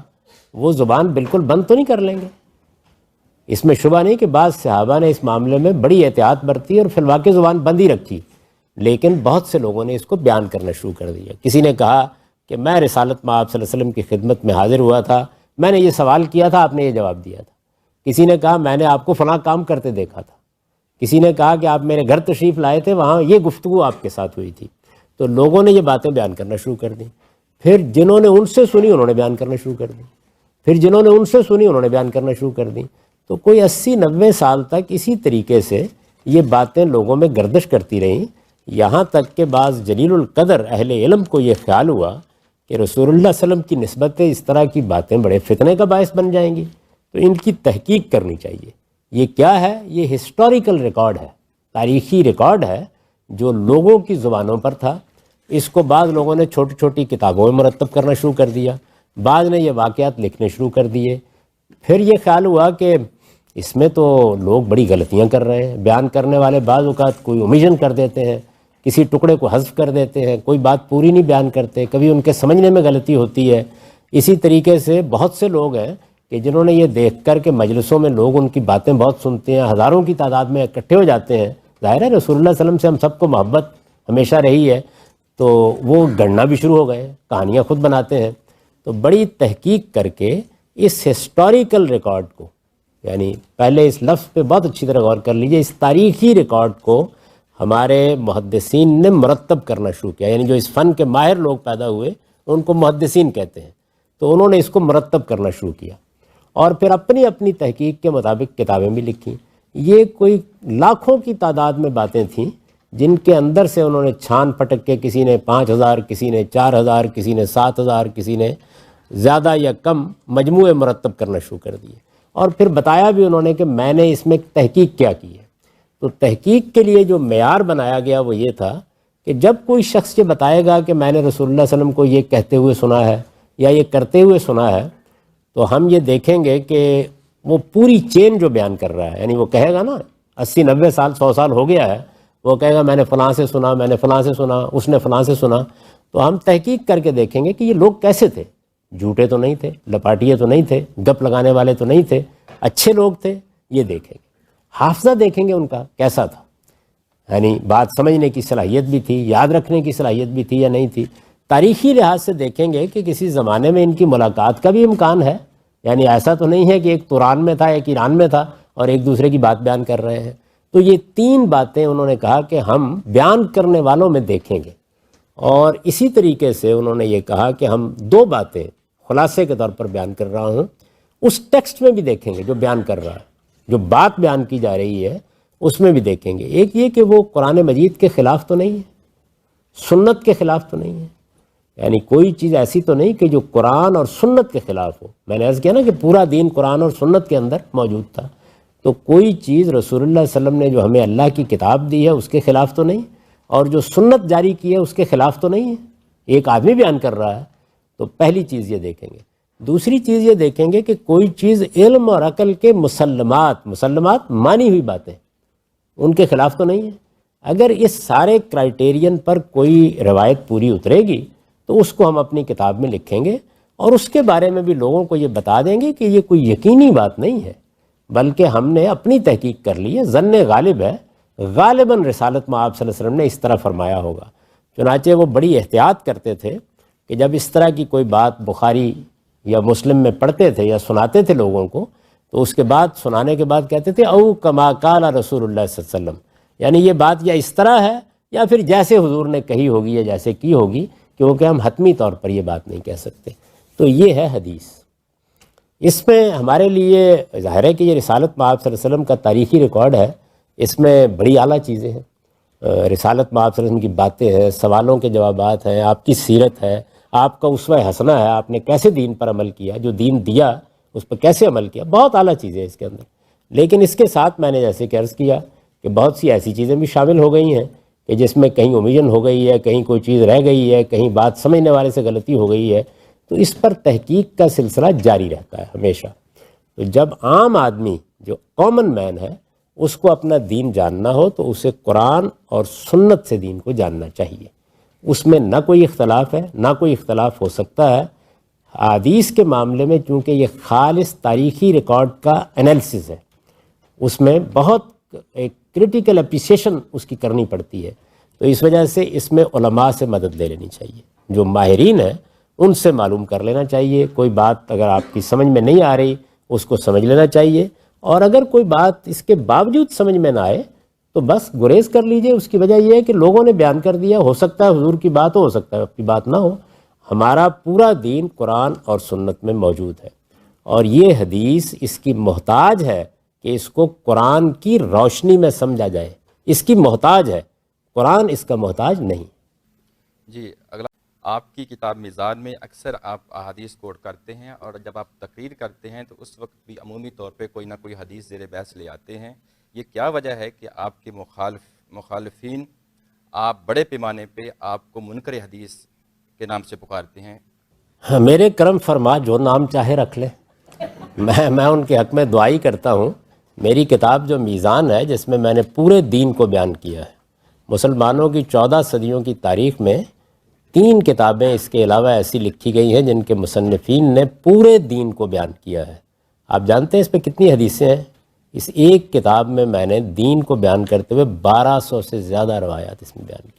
وہ زبان بالکل بند تو نہیں کر لیں گے۔ اس میں شبہ نہیں کہ بعض صحابہ نے اس معاملے میں بڑی احتیاط برتی اور فی الواقع زبان بند ہی رکھی، لیکن بہت سے لوگوں نے اس کو بیان کرنا شروع کر دیا۔ کسی نے کہا کہ میں رسالت میں آپ صلی اللہ علیہ وسلم کی خدمت میں حاضر ہوا تھا، میں نے یہ سوال کیا تھا، آپ نے یہ جواب دیا تھا۔ کسی نے کہا میں نے آپ کو فلاں کام کرتے دیکھا تھا۔ کسی نے کہا کہ آپ میرے گھر تشریف لائے تھے، وہاں یہ گفتگو آپ کے ساتھ ہوئی تھی۔ تو لوگوں نے یہ باتیں بیان کرنا شروع کر دیں۔ پھر جنہوں نے ان سے سنی انہوں نے بیان کرنا شروع کر دیں، پھر جنہوں نے ان سے سنی انہوں نے بیان کرنا شروع کر دیں۔ تو کوئی 80-90 سال تک اسی طریقے سے یہ باتیں لوگوں میں گردش کرتی رہیں، یہاں تک کہ بعض جلیل القدر اہل علم کو یہ خیال ہوا کہ رسول اللہ صلی اللہ علیہ وسلم کی نسبت اس طرح کی باتیں بڑے فتنے کا باعث بن جائیں گی، تو ان کی تحقیق کرنی چاہیے۔ یہ کیا ہے؟ یہ ہسٹوریکل ریکارڈ ہے، تاریخی ریکارڈ ہے جو لوگوں کی زبانوں پر تھا۔ اس کو بعض لوگوں نے چھوٹی چھوٹی کتابوں میں مرتب کرنا شروع کر دیا، بعض نے یہ واقعات لکھنے شروع کر دیے۔ پھر یہ خیال ہوا کہ اس میں تو لوگ بڑی غلطیاں کر رہے ہیں، بیان کرنے والے بعض اوقات کوئی اومیشن کر دیتے ہیں، کسی ٹکڑے کو حذف کر دیتے ہیں، کوئی بات پوری نہیں بیان کرتے، کبھی ان کے سمجھنے میں غلطی ہوتی ہے۔ اسی طریقے سے بہت سے لوگ ہیں کہ جنہوں نے یہ دیکھ کر کہ مجلسوں میں لوگ ان کی باتیں بہت سنتے ہیں، ہزاروں کی تعداد میں اکٹھے ہو جاتے ہیں، ظاہر ہے رسول اللہ صلی اللہ علیہ وسلم سے ہم سب کو محبت ہمیشہ رہی ہے، تو وہ گڑنا بھی شروع ہو گئے، کہانیاں خود بناتے ہیں۔ تو بڑی تحقیق کر کے اس ہسٹوریکل ریکارڈ کو، یعنی پہلے اس لفظ پہ بہت اچھی طرح غور کر لیجئے، اس تاریخی ریکارڈ کو ہمارے محدثین نے مرتب کرنا شروع کیا، یعنی جو اس فن کے ماہر لوگ پیدا ہوئے ان کو محدثین کہتے ہیں، تو انہوں نے اس کو مرتب کرنا شروع کیا اور پھر اپنی اپنی تحقیق کے مطابق کتابیں بھی لکھیں۔ یہ کوئی لاکھوں کی تعداد میں باتیں تھیں جن کے اندر سے انہوں نے چھان پھٹک کے، کسی نے 5000، کسی نے 4000، کسی نے 7000، کسی نے زیادہ یا کم مجموعے مرتب کرنا شروع کر دیے، اور پھر بتایا بھی انہوں نے کہ میں نے اس میں تحقیق کیا کی ہے۔ تو تحقیق کے لیے جو معیار بنایا گیا وہ یہ تھا کہ جب کوئی شخص یہ بتائے گا کہ میں نے رسول اللہ صلی اللہ علیہ وسلم کو یہ کہتے ہوئے سنا ہے یا یہ کرتے ہوئے سنا ہے، تو ہم یہ دیکھیں گے کہ وہ پوری چین جو بیان کر رہا ہے، یعنی وہ کہے گا نا 80-90 سال 100 سال ہو گیا ہے، وہ کہے گا میں نے فلاں سے سنا، میں نے فلاں سے سنا، اس نے فلاں سے سنا، تو ہم تحقیق کر کے دیکھیں گے کہ یہ لوگ کیسے تھے، جھوٹے تو نہیں تھے، لپاٹیے تو نہیں تھے، گپ لگانے والے تو نہیں تھے، اچھے لوگ تھے، یہ دیکھیں گے۔ حافظہ دیکھیں گے ان کا کیسا تھا، یعنی بات سمجھنے کی صلاحیت بھی تھی، یاد رکھنے کی صلاحیت بھی تھی یا نہیں تھی۔ تاریخی لحاظ سے دیکھیں گے کہ کسی زمانے میں ان کی ملاقات کا بھی امکان ہے، یعنی ایسا تو نہیں ہے کہ ایک توران میں تھا ایک ایران میں تھا اور ایک دوسرے کی بات بیان کر رہے ہیں۔ تو یہ 3 باتیں انہوں نے کہا کہ ہم بیان کرنے والوں میں دیکھیں گے، اور اسی طریقے سے انہوں نے یہ کہا کہ ہم 2 باتیں خلاصے کے طور پر بیان کر رہا ہوں، اس ٹیکسٹ میں بھی دیکھیں گے جو بیان کر رہا ہے، جو بات بیان کی جا رہی ہے اس میں بھی دیکھیں گے۔ ایک یہ کہ وہ قرآن مجید کے خلاف تو نہیں ہے، سنت کے خلاف تو نہیں ہے، یعنی کوئی چیز ایسی تو نہیں کہ جو قرآن اور سنت کے خلاف ہو۔ میں نے عرض کیا نا کہ پورا دین قرآن اور سنت کے اندر موجود تھا، تو کوئی چیز رسول اللہ صلی اللہ علیہ وسلم نے جو ہمیں اللہ کی کتاب دی ہے اس کے خلاف تو نہیں، اور جو سنت جاری کی ہے اس کے خلاف تو نہیں ہے۔ ایک آدمی بیان کر رہا ہے، تو پہلی چیز یہ دیکھیں گے۔ دوسری چیز یہ دیکھیں گے کہ کوئی چیز علم اور عقل کے مسلمات مانی ہوئی باتیں ان کے خلاف تو نہیں ہے۔ اگر اس سارے کرائٹیرین پر کوئی روایت پوری اترے گی تو اس کو ہم اپنی کتاب میں لکھیں گے، اور اس کے بارے میں بھی لوگوں کو یہ بتا دیں گے کہ یہ کوئی یقینی بات نہیں ہے، بلکہ ہم نے اپنی تحقیق کر لی ہے، ظن غالب ہے، غالباً رسالت میں آپ صلی اللہ علیہ وسلم نے اس طرح فرمایا ہوگا۔ چنانچہ وہ بڑی احتیاط کرتے تھے کہ جب اس طرح کی کوئی بات بخاری یا مسلم میں پڑھتے تھے یا سناتے تھے لوگوں کو، تو اس کے بعد سنانے کے بعد کہتے تھے او کما قال رسول اللہ صلی اللہ علیہ وسلم، یعنی یہ بات یا اس طرح ہے یا پھر جیسے حضور نے کہی ہوگی یا جیسے کی ہوگی، کیونکہ ہم حتمی طور پر یہ بات نہیں کہہ سکتے۔ تو یہ ہے حدیث۔ اس میں ہمارے لیے ظاہر ہے کہ یہ رسالت مآب صلی اللہ علیہ وسلم کا تاریخی ریکارڈ ہے، اس میں بڑی اعلیٰ چیزیں ہیں۔ رسالت مآب صلی اللہ علیہ وسلم کی باتیں ہیں، سوالوں کے جوابات ہیں، آپ کی سیرت ہے، آپ کا اسوہ حسنہ ہے، آپ نے کیسے دین پر عمل کیا، جو دین دیا اس پر کیسے عمل کیا، بہت اعلیٰ چیزیں اس کے اندر۔ لیکن اس کے ساتھ میں نے جیسے کہ عرض کیا کہ بہت سی ایسی چیزیں بھی شامل ہو گئی ہیں کہ جس میں کہیں اومیشن ہو گئی ہے، کہیں کوئی چیز رہ گئی ہے، کہیں بات سمجھنے والے سے غلطی ہو گئی ہے، تو اس پر تحقیق کا سلسلہ جاری رہتا ہے ہمیشہ۔ تو جب عام آدمی جو کامن مین ہے اس کو اپنا دین جاننا ہو تو اسے قرآن اور سنت سے دین کو جاننا چاہیے. اس میں نہ کوئی اختلاف ہے، نہ کوئی اختلاف ہو سکتا ہے. حدیث کے معاملے میں چونکہ یہ خالص تاریخی ریکارڈ کا انالیسز ہے، اس میں بہت ایک کرٹیکل اپریسیشن اس کی کرنی پڑتی ہے، تو اس وجہ سے اس میں علماء سے مدد لے لینی چاہیے. جو ماہرین ہیں ان سے معلوم کر لینا چاہیے. کوئی بات اگر آپ کی سمجھ میں نہیں آ رہی اس کو سمجھ لینا چاہیے، اور اگر کوئی بات اس کے باوجود سمجھ میں نہ آئے تو بس گریز کر لیجئے. اس کی وجہ یہ ہے کہ لوگوں نے بیان کر دیا، ہو سکتا ہے حضور کی بات ہو سکتا ہے آپ کی بات نہ ہو. ہمارا پورا دین قرآن اور سنت میں موجود ہے، اور یہ حدیث اس کی محتاج ہے کہ اس کو قرآن کی روشنی میں سمجھا جائے. اس کی محتاج ہے، قرآن اس کا محتاج نہیں. جی اگلا، آپ کی کتاب میزان میں اکثر آپ احادیث کوٹ کرتے ہیں، اور جب آپ تقریر کرتے ہیں تو اس وقت بھی عمومی طور پہ کوئی نہ کوئی حدیث زیر بحث لے آتے ہیں. یہ کیا وجہ ہے کہ آپ کے مخالفین آپ بڑے پیمانے پہ آپ کو منکر حدیث کے نام سے پکارتے ہیں؟ میرے کرم فرما، جو نام چاہے رکھ لے، میں ان کے حق میں دعائی کرتا ہوں. میری کتاب جو میزان ہے، جس میں میں نے پورے دین کو بیان کیا ہے، مسلمانوں کی 14 صدیوں کی تاریخ میں 3 کتابیں اس کے علاوہ ایسی لکھی گئی ہیں جن کے مصنفین نے پورے دین کو بیان کیا ہے. آپ جانتے ہیں اس پہ کتنی حدیثیں ہیں؟ اس ایک کتاب میں نے دین کو بیان کرتے ہوئے 1200 سے زیادہ روایات اس میں بیان کی.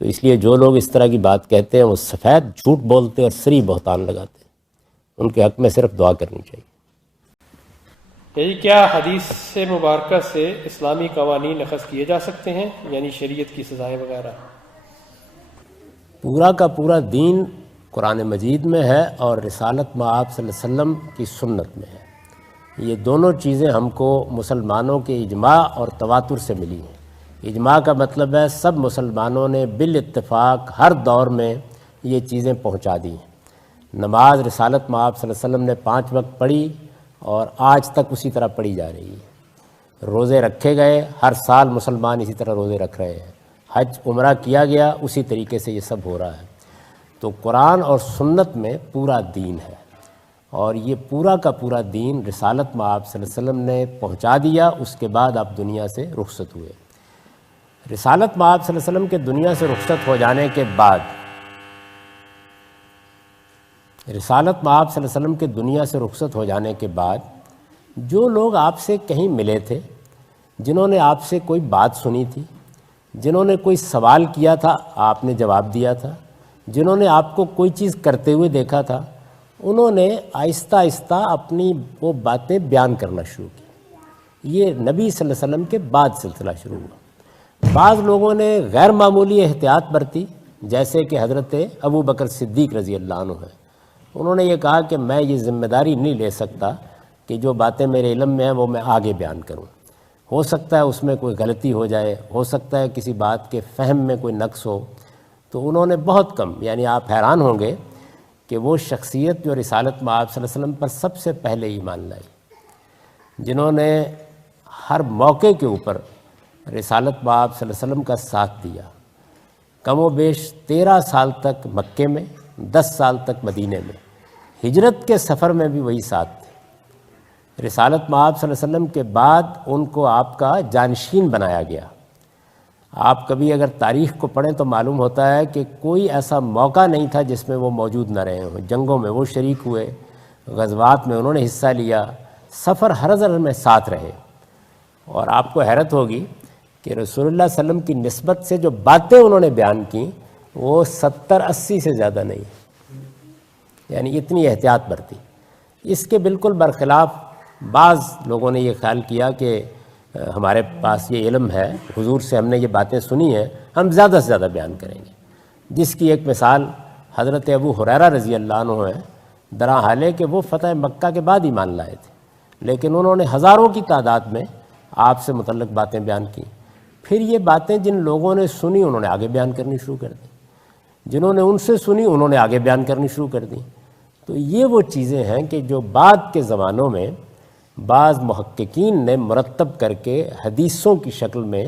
تو اس لیے جو لوگ اس طرح کی بات کہتے ہیں وہ سفید جھوٹ بولتے اور سری بہتان لگاتے ہیں. ان کے حق میں صرف دعا کرنی چاہیے. یعنی کیا حدیث سے مبارکہ سے اسلامی قوانین اخذ کیے جا سکتے ہیں، یعنی شریعت کی سزائیں وغیرہ؟ پورا کا پورا دین قرآن مجید میں ہے اور رسالت مآب صلی اللہ علیہ وسلم کی سنت میں ہے. یہ دونوں چیزیں ہم کو مسلمانوں کے اجماع اور تواتر سے ملی ہیں. اجماع کا مطلب ہے سب مسلمانوں نے بالاتفاق ہر دور میں یہ چیزیں پہنچا دی ہیں. نماز رسالت مآب صلی اللہ علیہ وسلم نے 5 وقت پڑھی اور آج تک اسی طرح پڑھی جا رہی ہے. روزے رکھے گئے، ہر سال مسلمان اسی طرح روزے رکھ رہے ہیں. حج عمرہ کیا گیا، اسی طریقے سے یہ سب ہو رہا ہے. تو قرآن اور سنت میں پورا دین ہے، اور یہ پورا کا پورا دین رسالت مآب صلی اللہ علیہ وسلم نے پہنچا دیا. اس کے بعد آپ دنیا سے رخصت ہوئے. رسالت مآب صلی اللہ علیہ وسلم کے دنیا سے رخصت ہو جانے کے بعد، رسالت مآب صلی اللہ علیہ وسلم کے دنیا سے رخصت ہو جانے کے بعد جو لوگ آپ سے کہیں ملے تھے، جنہوں نے آپ سے کوئی بات سنی تھی، جنہوں نے کوئی سوال کیا تھا آپ نے جواب دیا تھا، جنہوں نے آپ کو کوئی چیز کرتے ہوئے دیکھا تھا، انہوں نے آہستہ آہستہ اپنی وہ باتیں بیان کرنا شروع کی. یہ نبی صلی اللہ علیہ وسلم کے بعد سلسلہ شروع ہوا. بعض لوگوں نے غیر معمولی احتیاط برتی، جیسے کہ حضرت ابو بکر صدیق رضی اللہ عنہ ہیں. انہوں نے یہ کہا کہ میں یہ ذمہ داری نہیں لے سکتا کہ جو باتیں میرے علم میں ہیں وہ میں آگے بیان کروں. ہو سکتا ہے اس میں کوئی غلطی ہو جائے، ہو سکتا ہے کسی بات کے فہم میں کوئی نقص ہو. تو انہوں نے بہت کم، یعنی آپ حیران ہوں گے کہ وہ شخصیت جو رسالت مآب صلی اللہ علیہ وسلم پر سب سے پہلے ایمان لائی، جنہوں نے ہر موقع کے اوپر رسالت مآب صلی اللہ علیہ وسلم کا ساتھ دیا. کم و بیش 13 سال تک مکے میں، 10 سال تک مدینے میں، ہجرت کے سفر میں بھی وہی ساتھ تھے. رسالت مآب صلی اللہ علیہ وسلم کے بعد ان کو آپ کا جانشین بنایا گیا. آپ کبھی اگر تاریخ کو پڑھیں تو معلوم ہوتا ہے کہ کوئی ایسا موقع نہیں تھا جس میں وہ موجود نہ رہے ہوں. جنگوں میں وہ شریک ہوئے، غزوات میں انہوں نے حصہ لیا، سفر ہر ذر میں ساتھ رہے. اور آپ کو حیرت ہوگی کہ رسول اللہ صلی اللہ علیہ وسلم کی نسبت سے جو باتیں انہوں نے بیان کی وہ 70-80 سے زیادہ نہیں، یعنی اتنی احتیاط برتی. اس کے بالکل برخلاف بعض لوگوں نے یہ خیال کیا کہ ہمارے پاس یہ علم ہے، حضور سے ہم نے یہ باتیں سنی ہیں، ہم زیادہ سے زیادہ بیان کریں گے. جس کی ایک مثال حضرت ابو ہریرہ رضی اللہ عنہ ہے، درحال کہ وہ فتح مکہ کے بعد ایمان لائے تھے، لیکن انہوں نے ہزاروں کی تعداد میں آپ سے متعلق باتیں بیان کی. پھر یہ باتیں جن لوگوں نے سنی انہوں نے آگے بیان کرنی شروع کر دی، جنہوں نے ان سے سنی انہوں نے آگے بیان کرنی شروع کر دی. تو یہ وہ چیزیں ہیں کہ جو بعد کے زمانوں میں بعض محققین نے مرتب کر کے حدیثوں کی شکل میں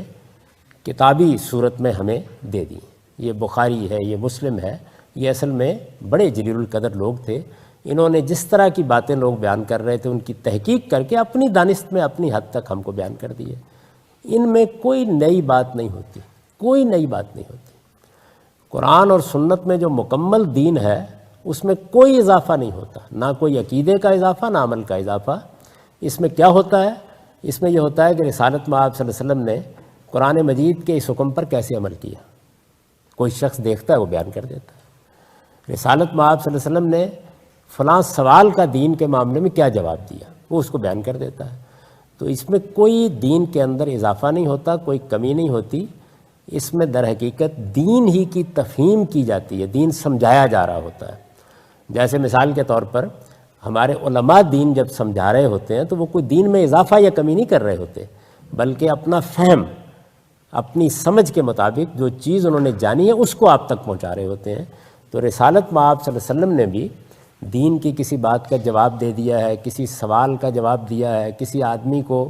کتابی صورت میں ہمیں دے دی. یہ بخاری ہے، یہ مسلم ہے، یہ اصل میں بڑے جلیل القدر لوگ تھے. انہوں نے جس طرح کی باتیں لوگ بیان کر رہے تھے ان کی تحقیق کر کے اپنی دانست میں اپنی حد تک ہم کو بیان کر دیے. ان میں کوئی نئی بات نہیں ہوتی، کوئی نئی بات نہیں ہوتی. قرآن اور سنت میں جو مکمل دین ہے اس میں کوئی اضافہ نہیں ہوتا، نہ کوئی عقیدے کا اضافہ نہ عمل کا اضافہ. اس میں کیا ہوتا ہے؟ اس میں یہ ہوتا ہے کہ رسالت مآب صلی اللہ علیہ وسلم نے قرآن مجید کے اس حکم پر کیسے عمل کیا. کوئی شخص دیکھتا ہے وہ بیان کر دیتا ہے. رسالت مآب صلی اللہ علیہ وسلم نے فلاں سوال کا دین کے معاملے میں کیا جواب دیا، وہ اس کو بیان کر دیتا ہے. تو اس میں کوئی دین کے اندر اضافہ نہیں ہوتا، کوئی کمی نہیں ہوتی. اس میں در حقیقت دین ہی کی تفہیم کی جاتی ہے، دین سمجھایا جا رہا ہوتا ہے. جیسے مثال کے طور پر ہمارے علماء دین جب سمجھا رہے ہوتے ہیں تو وہ کوئی دین میں اضافہ یا کمی نہیں کر رہے ہوتے، بلکہ اپنا فہم، اپنی سمجھ کے مطابق جو چیز انہوں نے جانی ہے اس کو آپ تک پہنچا رہے ہوتے ہیں. تو رسالت مآب صلی اللہ علیہ وسلم نے بھی دین کی کسی بات کا جواب دے دیا ہے، کسی سوال کا جواب دیا ہے، کسی آدمی کو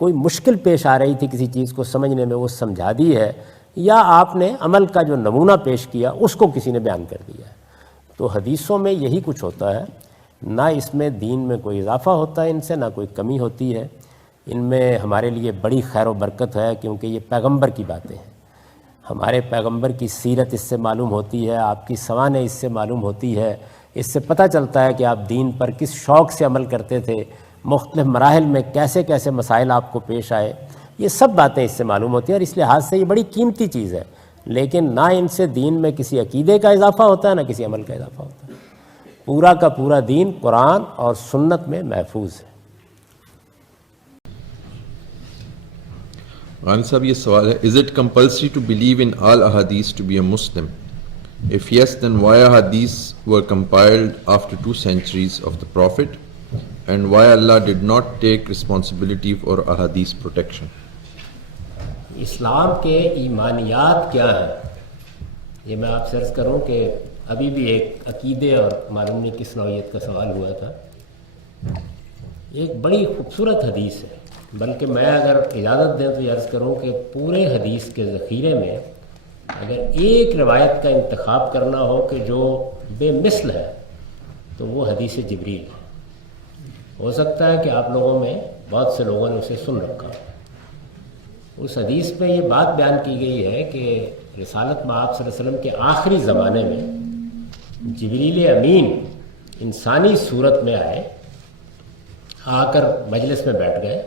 کوئی مشکل پیش آ رہی تھی کسی چیز کو سمجھنے میں وہ سمجھا دی ہے، یا آپ نے عمل کا جو نمونہ پیش کیا اس کو کسی نے بیان کر دیا ہے. تو حدیثوں میں یہی کچھ ہوتا ہے، نہ اس میں دین میں کوئی اضافہ ہوتا ہے ان سے، نہ کوئی کمی ہوتی ہے. ان میں ہمارے لیے بڑی خیر و برکت ہے کیونکہ یہ پیغمبر کی باتیں ہیں. ہمارے پیغمبر کی سیرت اس سے معلوم ہوتی ہے، آپ کی سوانح اس سے معلوم ہوتی ہے. اس سے پتہ چلتا ہے کہ آپ دین پر کس شوق سے عمل کرتے تھے، مختلف مراحل میں کیسے کیسے مسائل آپ کو پیش آئے. یہ سب باتیں اس سے معلوم ہوتی ہیں اور اس لحاظ سے یہ بڑی قیمتی چیز ہے. لیکن نہ ان سے دین میں کسی عقیدے کا اضافہ ہوتا ہے نہ کسی عمل کا اضافہ ہوتا ہے. پورا کا پورا دین قرآن اور سنت میں محفوظ ہے. غانی صاحب یہ سوال ہے, is it compulsory to believe in all ahadith to be a Muslim? If yes, then why ahadith were compiled after 2 centuries of the Prophet, and why Allah did not take responsibility for ahadith protection? اسلام کے ایمانیات کیا ہیں؟ یہ میں آپ سے عرض کروں کہ ابھی بھی ایک عقیدے اور معلوم نہیں کس نوعیت کا سوال ہوا تھا. ایک بڑی خوبصورت حدیث ہے، بلکہ میں اگر اجازت دیں تو یہ عرض کروں کہ پورے حدیث کے ذخیرے میں اگر ایک روایت کا انتخاب کرنا ہو کہ جو بے مثل ہے تو وہ حدیث جبریل ہے. ہو سکتا ہے کہ آپ لوگوں میں بہت سے لوگوں نے اسے سن رکھا ہو. اس حدیث میں یہ بات بیان کی گئی ہے کہ رسالت مآب صلی اللہ علیہ وسلم کے آخری زمانے میں جبریل امین انسانی صورت میں آئے، آ کر مجلس میں بیٹھ گئے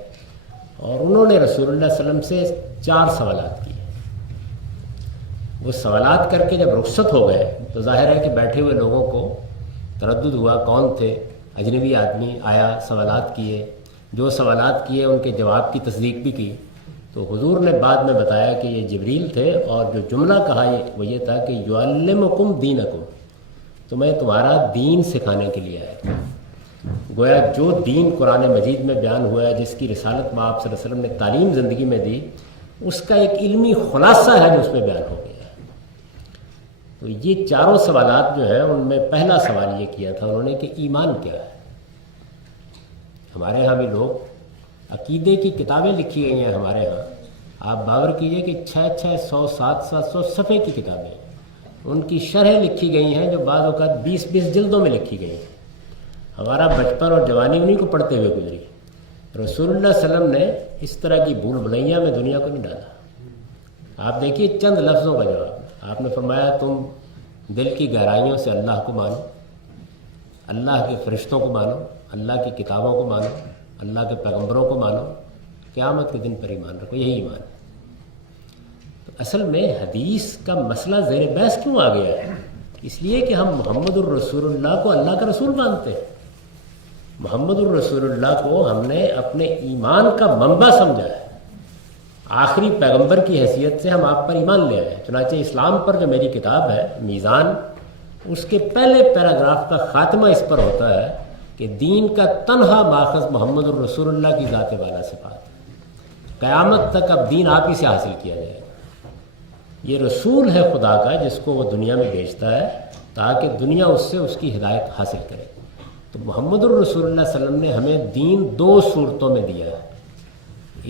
اور انہوں نے رسول اللہ صلی اللہ علیہ وسلم سے 4 سوالات کیے. وہ سوالات کر کے جب رخصت ہو گئے تو ظاہر ہے کہ بیٹھے ہوئے لوگوں کو تردد ہوا کون تھے. اجنبی آدمی آیا، سوالات کیے، جو سوالات کیے ان کے جواب کی تصدیق بھی کی. تو حضور نے بعد میں بتایا کہ یہ جبریل تھے اور جو جملہ کہا وہ یہ تھا کہ یعلمکم دینکم، تو میں تمہارا دین سکھانے کے لیے آیا تھا. گویا جو دین قرآن مجید میں بیان ہوا ہے، جس کی رسالت مآب صلی اللہ علیہ وسلم نے تعلیم زندگی میں دی، اس کا ایک علمی خلاصہ ہے جو اس میں بیان ہو گیا ہے. تو یہ 4 سوالات جو ہیں ان میں پہلا سوال یہ کیا تھا انہوں نے کہ ایمان کیا ہے. ہمارے ہاں بھی لوگ عقیدے کی کتابیں لکھی گئی ہیں ہمارے ہاں، آپ باور کیجئے کہ 600 700 صفحے کی کتابیں، ان کی شرح لکھی گئی ہیں جو بعض اوقات 20 جلدوں میں لکھی گئی ہیں. ہمارا بچپن اور جوانی انہیں کو پڑھتے ہوئے گزری. رسول اللہ صلی اللہ علیہ وسلم نے اس طرح کی بھول بھلیاں میں دنیا کو نہیں ڈالا. آپ دیکھیے چند لفظوں کا جواب. آپ نے فرمایا تم دل کی گہرائیوں سے اللہ کو مانو، اللہ کے فرشتوں کو مانو، اللہ کی کتابوں کو مانو، اللہ کے پیغمبروں کو مانو، قیامت کے دن پر ایمان رکھو. یہی ایمان ہے. تو اصل میں حدیث کا مسئلہ زیر بحث کیوں آ گیا ہے؟ اس لیے کہ ہم محمد الرسول اللہ کو اللہ کا رسول مانتے ہیں. محمد الرسول اللہ کو ہم نے اپنے ایمان کا منبع سمجھا ہے. آخری پیغمبر کی حیثیت سے ہم آپ پر ایمان لے آئے. چنانچہ اسلام پر جو میری کتاب ہے میزان، اس کے پہلے پیراگراف کا خاتمہ اس پر ہوتا ہے کہ دین کا تنہا ماخذ محمد الرسول اللہ کی ذات والا صفات. قیامت تک اب دین آپ ہی سے حاصل کیا جائے گا. یہ رسول ہے خدا کا جس کو وہ دنیا میں بھیجتا ہے تاکہ دنیا اس سے اس کی ہدایت حاصل کرے. تو محمد الرسول اللہ صلی اللہ علیہ وسلم نے ہمیں دین 2 صورتوں میں دیا ہے،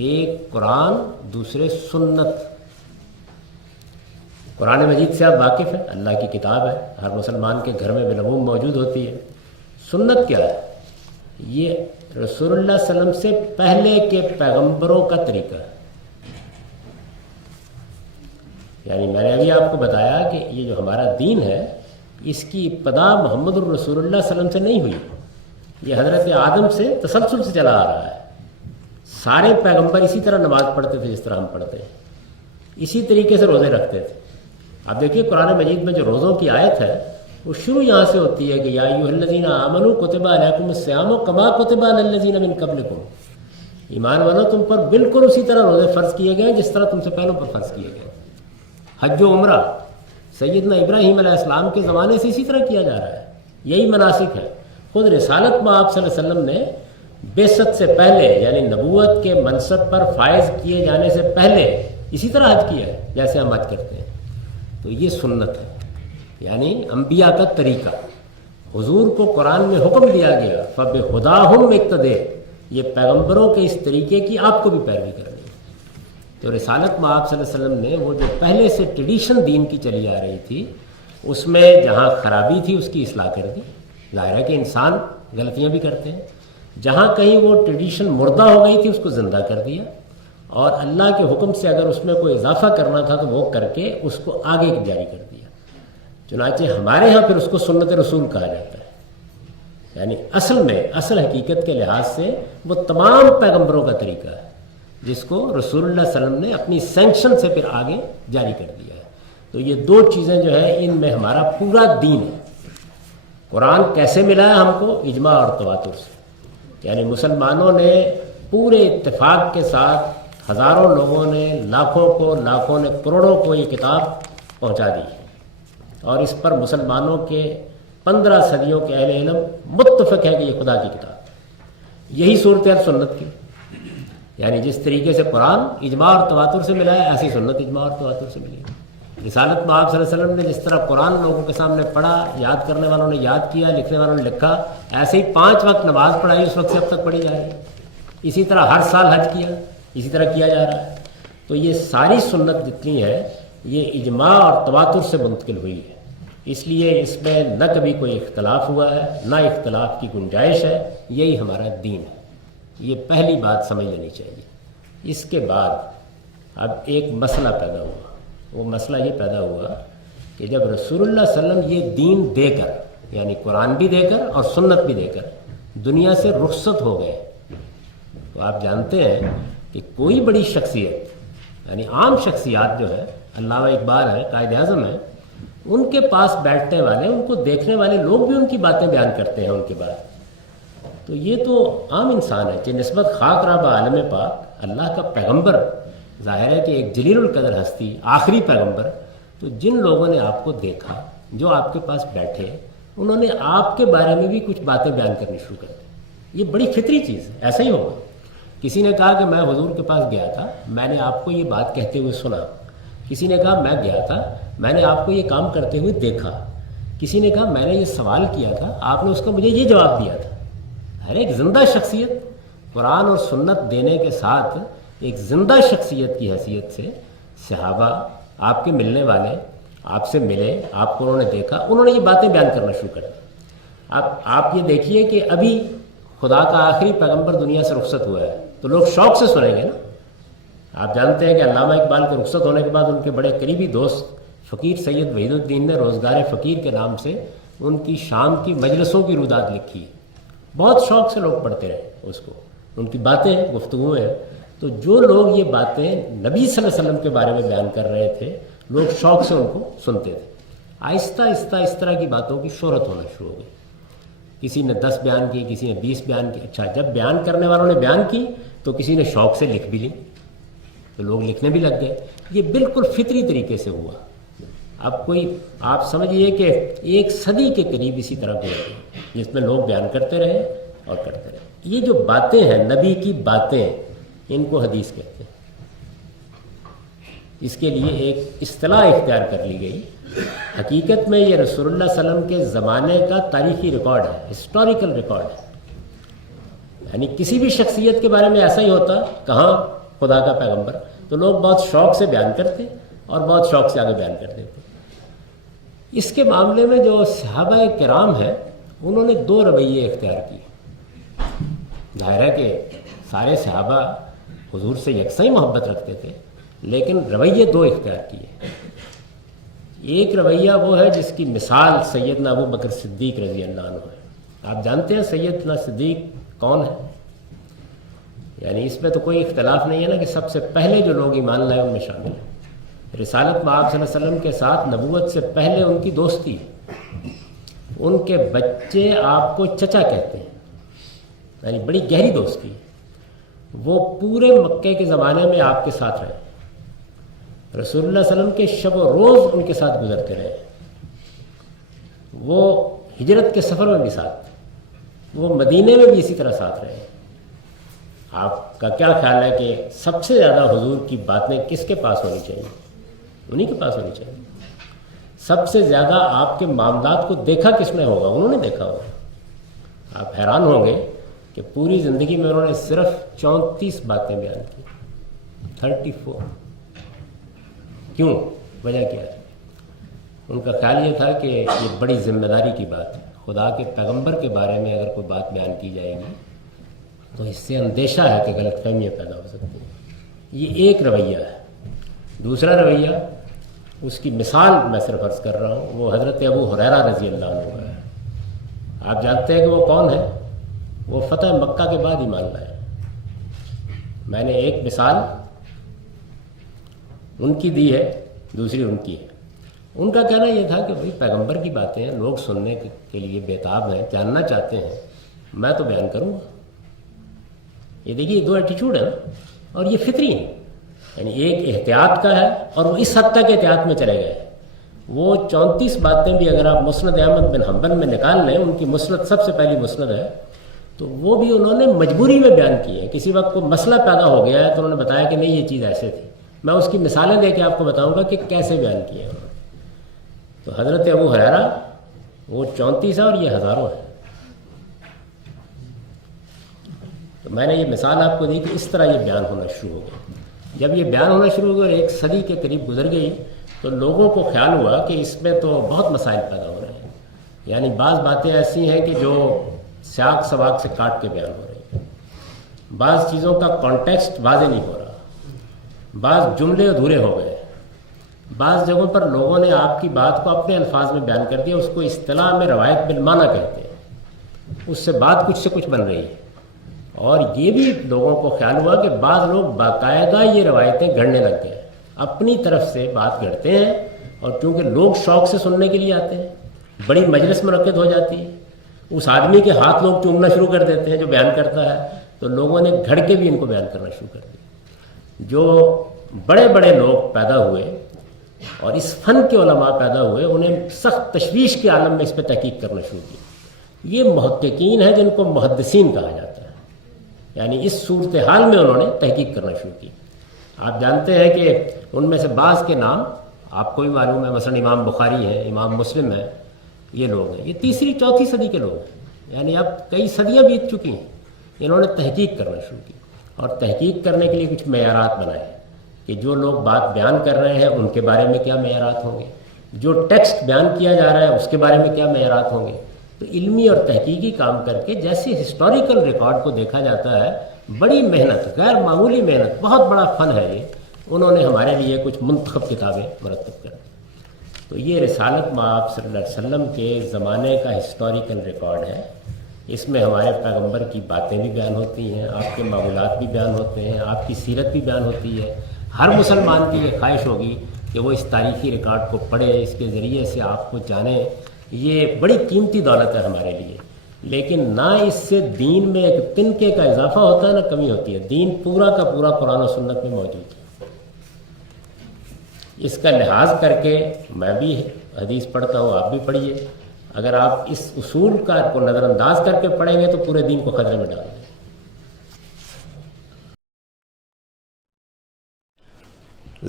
ایک قرآن، دوسرے سنت. قرآن مجید سے آپ واقف ہیں، اللہ کی کتاب ہے، ہر مسلمان کے گھر میں بالعموم موجود ہوتی ہے. سنت کیا ہے؟ یہ رسول اللہ صلی اللہ علیہ وسلم سے پہلے کے پیغمبروں کا طریقہ ہے. یعنی میں نے ابھی آپ کو بتایا کہ یہ جو ہمارا دین ہے اس کی ابتدا محمد الرسول اللہ صلی اللہ علیہ وسلم سے نہیں ہوئی. یہ حضرت آدم سے تسلسل سے چلا آ رہا ہے. سارے پیغمبر اسی طرح نماز پڑھتے تھے جس طرح ہم پڑھتے ہیں, اسی طریقے سے روزے رکھتے تھے. آپ دیکھیے قرآن مجید میں جو روزوں کی آیت ہے وہ شروع یہاں سے ہوتی ہے کہ یا ایھا الذین آمنوا کتب علیکم الصیام کما کتب علی الذین من قبلکم. ایمان والو تم پر بالکل اسی طرح روزے فرض کیے گئے جس طرح تم سے پہلوں پر فرض کیے گئے. حج و عمرہ سیدنا ابراہیم علیہ السلام کے زمانے سے اسی طرح کیا جا رہا ہے. یہی مناسک ہے. خود رسالت میں آپ صلی اللہ علیہ وسلم نے بعثت سے پہلے یعنی نبوت کے منصب پر فائز کیے جانے سے پہلے اسی طرح حج کیا ہے جیسے ہم حج کرتے ہیں. تو یہ سنت ہے, یعنی انبیاء کا طریقہ. حضور کو قرآن میں حکم دیا گیا فَبِهُدَاهُمْ اقتدوا, یہ پیغمبروں کے اس طریقے کی آپ کو بھی پیروی کرنی ہے. تو رسالت میں آپ صلی اللہ علیہ وسلم نے وہ جو پہلے سے ٹریڈیشن دین کی چلی آ رہی تھی اس میں جہاں خرابی تھی اس کی اصلاح کر دی. ظاہر ہے کہ انسان غلطیاں بھی کرتے ہیں. جہاں کہیں وہ ٹریڈیشن مردہ ہو گئی تھی اس کو زندہ کر دیا, اور اللہ کے حکم سے اگر اس میں کوئی اضافہ کرنا تھا تو وہ کر کے اس کو آگے جاری کر دیا. چنانچہ ہمارے ہاں پھر اس کو سنت رسول کہا جاتا ہے. یعنی اصل حقیقت کے لحاظ سے وہ تمام پیغمبروں کا طریقہ ہے جس کو رسول اللہ صلی اللہ علیہ وسلم نے اپنی سینکشن سے پھر آگے جاری کر دیا ہے. تو یہ دو چیزیں جو ہے ان میں ہمارا پورا دین ہے. قرآن کیسے ملا ہے ہم کو؟ اجماع اور تواتر سے. یعنی مسلمانوں نے پورے اتفاق کے ساتھ ہزاروں لوگوں نے لاکھوں نے کروڑوں کو یہ کتاب پہنچا دی ہے, اور اس پر مسلمانوں کے 15 صدیوں کے اہل علم متفق ہے کہ یہ خدا کی کتاب ہے. یہی صورتحال سنت کی. یعنی جس طریقے سے قرآن اجماع اور تواتر سے ملا ہے ایسی سنت اجماع اور تواتر سے ملی ہے. رسالت میں آپ صلی اللہ علیہ وسلم نے جس طرح قرآن لوگوں کے سامنے پڑھا, یاد کرنے والوں نے یاد کیا, لکھنے والوں نے لکھا, ایسے ہی 5 وقت نماز پڑھائی اس وقت سے اب تک پڑھی جا رہی ہے. اسی طرح ہر سال حج کیا, اسی طرح کیا جا رہا ہے. تو یہ ساری سنت جتنی ہے یہ اجماع اور تواتر سے منتقل ہوئی ہے. اس لیے اس میں نہ کبھی کوئی اختلاف ہوا ہے نہ اختلاف کی گنجائش ہے. یہی ہمارا دین ہے. یہ پہلی بات سمجھ لینی چاہیے. اس کے بعد اب ایک مسئلہ پیدا ہوا. وہ مسئلہ یہ پیدا ہوا کہ جب رسول اللہ صلی اللہ علیہ وسلم یہ دین دے کر یعنی قرآن بھی دے کر اور سنت بھی دے کر دنیا سے رخصت ہو گئے, تو آپ جانتے ہیں کہ کوئی بڑی شخصیت یعنی عام شخصیات جو ہے, علامہ اقبال ہے, قائد اعظم ہے, ان کے پاس بیٹھنے والے, ان کو دیکھنے والے لوگ بھی ان کی باتیں بیان کرتے ہیں ان کے بعد. تو یہ تو عام انسان ہے کہ نسبت خاک رابہ عالم پاک اللہ کا پیغمبر, ظاہر ہے کہ ایک جلیل القدر ہستی, آخری پیغمبر. تو جن لوگوں نے آپ کو دیکھا, جو آپ کے پاس بیٹھے, انہوں نے آپ کے بارے میں بھی کچھ باتیں بیان کرنی شروع کر دی. یہ بڑی فطری چیز ہے, ایسا ہی ہوگا. کسی نے کہا کہ میں حضور کے پاس گیا تھا, میں نے آپ کو یہ بات کہتے ہوئے سنا. کسی نے کہا میں گیا تھا, میں نے آپ کو یہ کام کرتے ہوئے دیکھا. کسی نے کہا میں نے یہ سوال کیا تھا, آپ نے اس کا مجھے یہ جواب دیا تھا. ہر ایک زندہ شخصیت قرآن اور سنت دینے کے ساتھ ایک زندہ شخصیت کی حیثیت سے صحابہ, آپ کے ملنے والے, آپ سے ملے, آپ کو انہوں نے دیکھا, انہوں نے یہ باتیں بیان کرنا شروع کر دی. آپ یہ دیکھیے کہ ابھی خدا کا آخری پیغمبر دنیا سے رخصت ہوا ہے تو لوگ شوق سے سنیں گے نا. آپ جانتے ہیں کہ علامہ اقبال کے رخصت ہونے کے بعد ان کے بڑے قریبی دوست فقیر سید وحید الدین نے روزگار فقیر کے نام سے ان کی شام کی مجلسوں کی رودات لکھی. بہت شوق سے لوگ پڑھتے رہے اس کو, ان کی باتیں, گفتگو ہیں. تو جو لوگ یہ باتیں نبی صلی اللہ علیہ وسلم کے بارے میں بیان کر رہے تھے, لوگ شوق سے ان کو سنتے تھے. آہستہ آہستہ اس طرح کی باتوں کی شہرت ہونا شروع ہو گئی. کسی نے 10 بیان کی, کسی نے 20 بیان کی. اچھا, جب بیان کرنے والوں نے بیان کی تو کسی نے شوق سے لکھ بھی لی, تو لوگ لکھنے بھی لگ گئے. یہ بالکل فطری طریقے سے ہوا. اب کوئی آپ سمجھیے کہ 1 صدی کے قریب اسی طرح گزری جس میں لوگ بیان کرتے رہے اور کرتے رہے. یہ جو باتیں ہیں نبی کی باتیں, ان کو حدیث کہتے ہیں. اس کے لیے ایک اصطلاح اختیار کر لی گئی. حقیقت میں یہ رسول اللہ صلی اللہ علیہ وسلم کے زمانے کا تاریخی ریکارڈ ہے, ہسٹوریکل ریکارڈ ہے. یعنی کسی بھی شخصیت کے بارے میں ایسا ہی ہوتا, کہاں خدا کا پیغمبر, تو لوگ بہت شوق سے بیان کرتے اور بہت شوق سے آگے بیان کر دیتے. اس کے معاملے میں جو صحابہ کرام ہیں انہوں نے 2 رویے اختیار کیے۔ ظاہر ہے کہ سارے صحابہ حضور سے یکساں ہی محبت رکھتے تھے، لیکن رویے 2 اختیار کیے۔ ایک رویہ وہ ہے جس کی مثال سیدنا ابو بکر صدیق رضی اللہ عنہ ہے۔ آپ جانتے ہیں سیدنا صدیق کون ہے؟ یعنی اس میں تو کوئی اختلاف نہیں ہے نا کہ سب سے پہلے جو لوگ ایمان لائے ان میں شامل ہیں۔ رسالت میں آپ صلی اللہ علیہ وسلم کے ساتھ نبوت سے پہلے ان کی دوستی ہے۔ ان کے بچے آپ کو چچا کہتے ہیں، یعنی بڑی گہری دوستی ہے۔ وہ پورے مکے کے زمانے میں آپ کے ساتھ رہے، رسول اللہ صلی اللہ علیہ وسلم کے شب و روز ان کے ساتھ گزرتے رہے۔ وہ ہجرت کے سفر میں بھی ساتھ، وہ مدینے میں بھی اسی طرح ساتھ رہے۔ آپ کا کیا خیال ہے کہ سب سے زیادہ حضور کی باتیں کس کے پاس ہونی چاہیے؟ انہی کے پاس ہونی چاہیے۔ سب سے زیادہ آپ کے معاملات کو دیکھا کس نے ہوگا؟ انہوں نے دیکھا ہوگا۔ آپ حیران ہوں گے کہ پوری زندگی میں انہوں نے صرف 34 باتیں بیان کی، 34۔ کیوں؟ وجہ کیا ہے؟ ان کا خیال یہ تھا کہ یہ بڑی ذمہ داری کی بات ہے، خدا کے پیغمبر کے بارے میں اگر کوئی بات بیان کی جائے گی تو اس سے اندیشہ ہے کہ غلط فہمیاں پیدا ہو سکتی ہیں۔ یہ ایک رویہ ہے۔ دوسرا رویہ، اس کی مثال میں صرف عرض کر رہا ہوں، وہ حضرت ابو ہریرہ رضی اللہ عنہ ہے۔ آپ جانتے ہیں کہ وہ کون ہے؟ وہ فتح مکہ کے بعد ایمان لائے۔ میں نے ایک مثال ان کی دی ہے، دوسری ان کی ہے۔ ان کا کہنا یہ تھا کہ بھائی پیغمبر کی باتیں لوگ سننے کے لیے بےتاب ہیں، جاننا چاہتے ہیں، میں تو بیان کروں گا۔ یہ دیکھیے 2 ایٹیچیوڈ ہے نا، اور یہ فطری ہے۔ یعنی ایک احتیاط کا ہے اور وہ اس حد تک احتیاط میں چلے گئے۔ وہ 34 باتیں بھی اگر آپ مسند احمد بن حنبل میں نکال لیں، ان کی مسند سب سے پہلی مسند ہے، تو وہ بھی انہوں نے مجبوری میں بیان کی ہے۔ کسی وقت کوئی مسئلہ پیدا ہو گیا ہے تو انہوں نے بتایا کہ نہیں یہ چیز ایسے تھی۔ میں اس کی مثالیں دے کے آپ کو بتاؤں گا کہ کیسے بیان کیے انہوں نے۔ تو حضرت ابو ہریرہ وہ 34 ہے اور یہ ہزاروں ہے۔ تو میں نے یہ مثال آپ کو دی کہ اس طرح یہ بیان ہونا شروع ہو گیا۔ جب یہ بیان ہونا شروع ہو گیا اور 1 صدی کے قریب گزر گئی تو لوگوں کو خیال ہوا کہ اس میں تو بہت مسائل پیدا ہو رہے ہیں۔ یعنی بعض باتیں ایسی ہیں کہ جو سیاق سباق سے کاٹ کے بیان ہو رہی ہیں، بعض چیزوں کا کانٹیکسٹ واضح نہیں ہو رہا، بعض جملے ادھورے ہو گئے، بعض جگہوں پر لوگوں نے آپ کی بات کو اپنے الفاظ میں بیان کر دیا، اس کو اصطلاح میں روایت بالمعنی کہتے ہیں، اس سے بات کچھ سے کچھ بن رہی ہے۔ اور یہ بھی لوگوں کو خیال ہوا کہ بعض لوگ باقاعدہ یہ روایتیں گھڑنے لگ گئے، اپنی طرف سے بات گھڑتے ہیں، اور کیونکہ لوگ شوق سے سننے کے لیے آتے ہیں، بڑی مجلس منعقد ہو جاتی ہے، اس آدمی کے ہاتھ لوگ چومنا شروع کر دیتے ہیں جو بیان کرتا ہے، تو لوگوں نے گھڑ کے بھی ان کو بیان کرنا شروع کر دیا۔ جو بڑے بڑے لوگ پیدا ہوئے اور اس فن کے علماء پیدا ہوئے، انہیں سخت تشویش کے عالم میں اس پہ تحقیق کرنا شروع کی۔ یہ محققین ہیں جن کو محدثین کہا جاتا ہے، یعنی اس صورتحال میں انہوں نے تحقیق کرنا شروع کی۔ آپ جانتے ہیں کہ ان میں سے بعض کے نام آپ کو بھی معلوم ہے، مثلا امام بخاری ہیں، امام مسلم ہیں، یہ لوگ ہیں، یہ 3ری 4تھی صدی کے لوگ ہیں، یعنی اب کئی صدیاں بیت چکی ہیں۔ انہوں نے تحقیق کرنا شروع کی اور تحقیق کرنے کے لیے کچھ معیارات بنائے کہ جو لوگ بات بیان کر رہے ہیں ان کے بارے میں کیا معیارات ہوں گے، جو ٹیکسٹ بیان کیا جا رہا ہے اس کے بارے میں کیا معیارات ہوں گے۔ تو علمی اور تحقیقی کام کر کے جیسے ہسٹوریکل ریکارڈ کو دیکھا جاتا ہے، بڑی محنت، غیر معمولی محنت، بہت بڑا فن ہے یہ، انہوں نے ہمارے لیے کچھ منتخب کتابیں مرتب کر دی۔ تو یہ رسالت مآب صلی اللہ علیہ وسلم کے زمانے کا ہسٹوریکل ریکارڈ ہے۔ اس میں ہمارے پیغمبر کی باتیں بھی بیان ہوتی ہیں، آپ کے معمولات بھی بیان ہوتے ہیں، آپ کی سیرت بھی بیان ہوتی ہے۔ ہر مسلمان کی یہ خواہش ہوگی کہ وہ اس تاریخی ریکارڈ کو پڑھے، اس کے ذریعے سے آپ کو جانے۔ یہ بڑی قیمتی دولت ہے ہمارے لیے، لیکن نہ اس سے دین میں ایک تنکے کا اضافہ ہوتا ہے نہ کمی ہوتی ہے۔ دین پورا کا پورا قرآن و سنت میں موجود ہے۔ اس کا لحاظ کر کے میں بھی حدیث پڑھتا ہوں، آپ بھی پڑھیے۔ اگر آپ اس اصول کو نظر انداز کر کے پڑھیں گے تو پورے دین کو خطرے میں ڈال دیں۔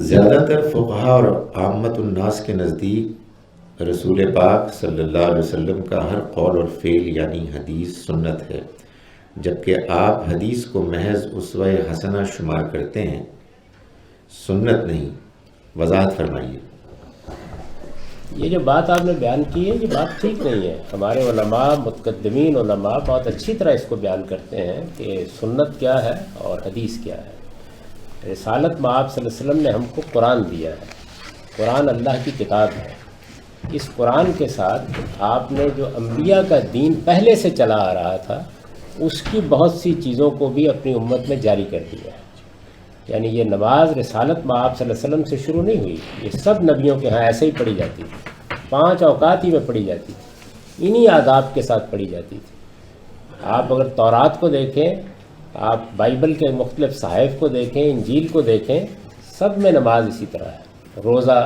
زیادہ تر فقہا اور عامت الناس کے نزدیک رسول پاک صلی اللہ علیہ وسلم کا ہر قول اور فعل یعنی حدیث سنت ہے، جبکہ آپ حدیث کو محض اسوہ حسنہ شمار کرتے ہیں، سنت نہیں۔ وضاحت فرمائیے۔ یہ جو بات آپ نے بیان کی ہے یہ بات ٹھیک نہیں ہے. ہمارے علماء متقدمین علماء بہت اچھی طرح اس کو بیان کرتے ہیں کہ سنت کیا ہے اور حدیث کیا ہے. رسالت مآب صلی اللہ علیہ وسلم نے ہم کو قرآن دیا ہے. قرآن اللہ کی کتاب ہے. اس قرآن کے ساتھ آپ نے جو انبیاء کا دین پہلے سے چلا آ رہا تھا اس کی بہت سی چیزوں کو بھی اپنی امت میں جاری کر دیا ہے. یعنی یہ نماز رسالت مآب صلی اللہ علیہ وسلم سے شروع نہیں ہوئی. یہ سب نبیوں کے ہاں ایسے ہی پڑھی جاتی تھی. 5 اوقات ہی میں پڑھی جاتی تھی. انہی آداب کے ساتھ پڑھی جاتی تھی. آپ اگر تورات کو دیکھیں، آپ بائبل کے مختلف صحائف کو دیکھیں، انجیل کو دیکھیں، سب میں نماز اسی طرح ہے. روزہ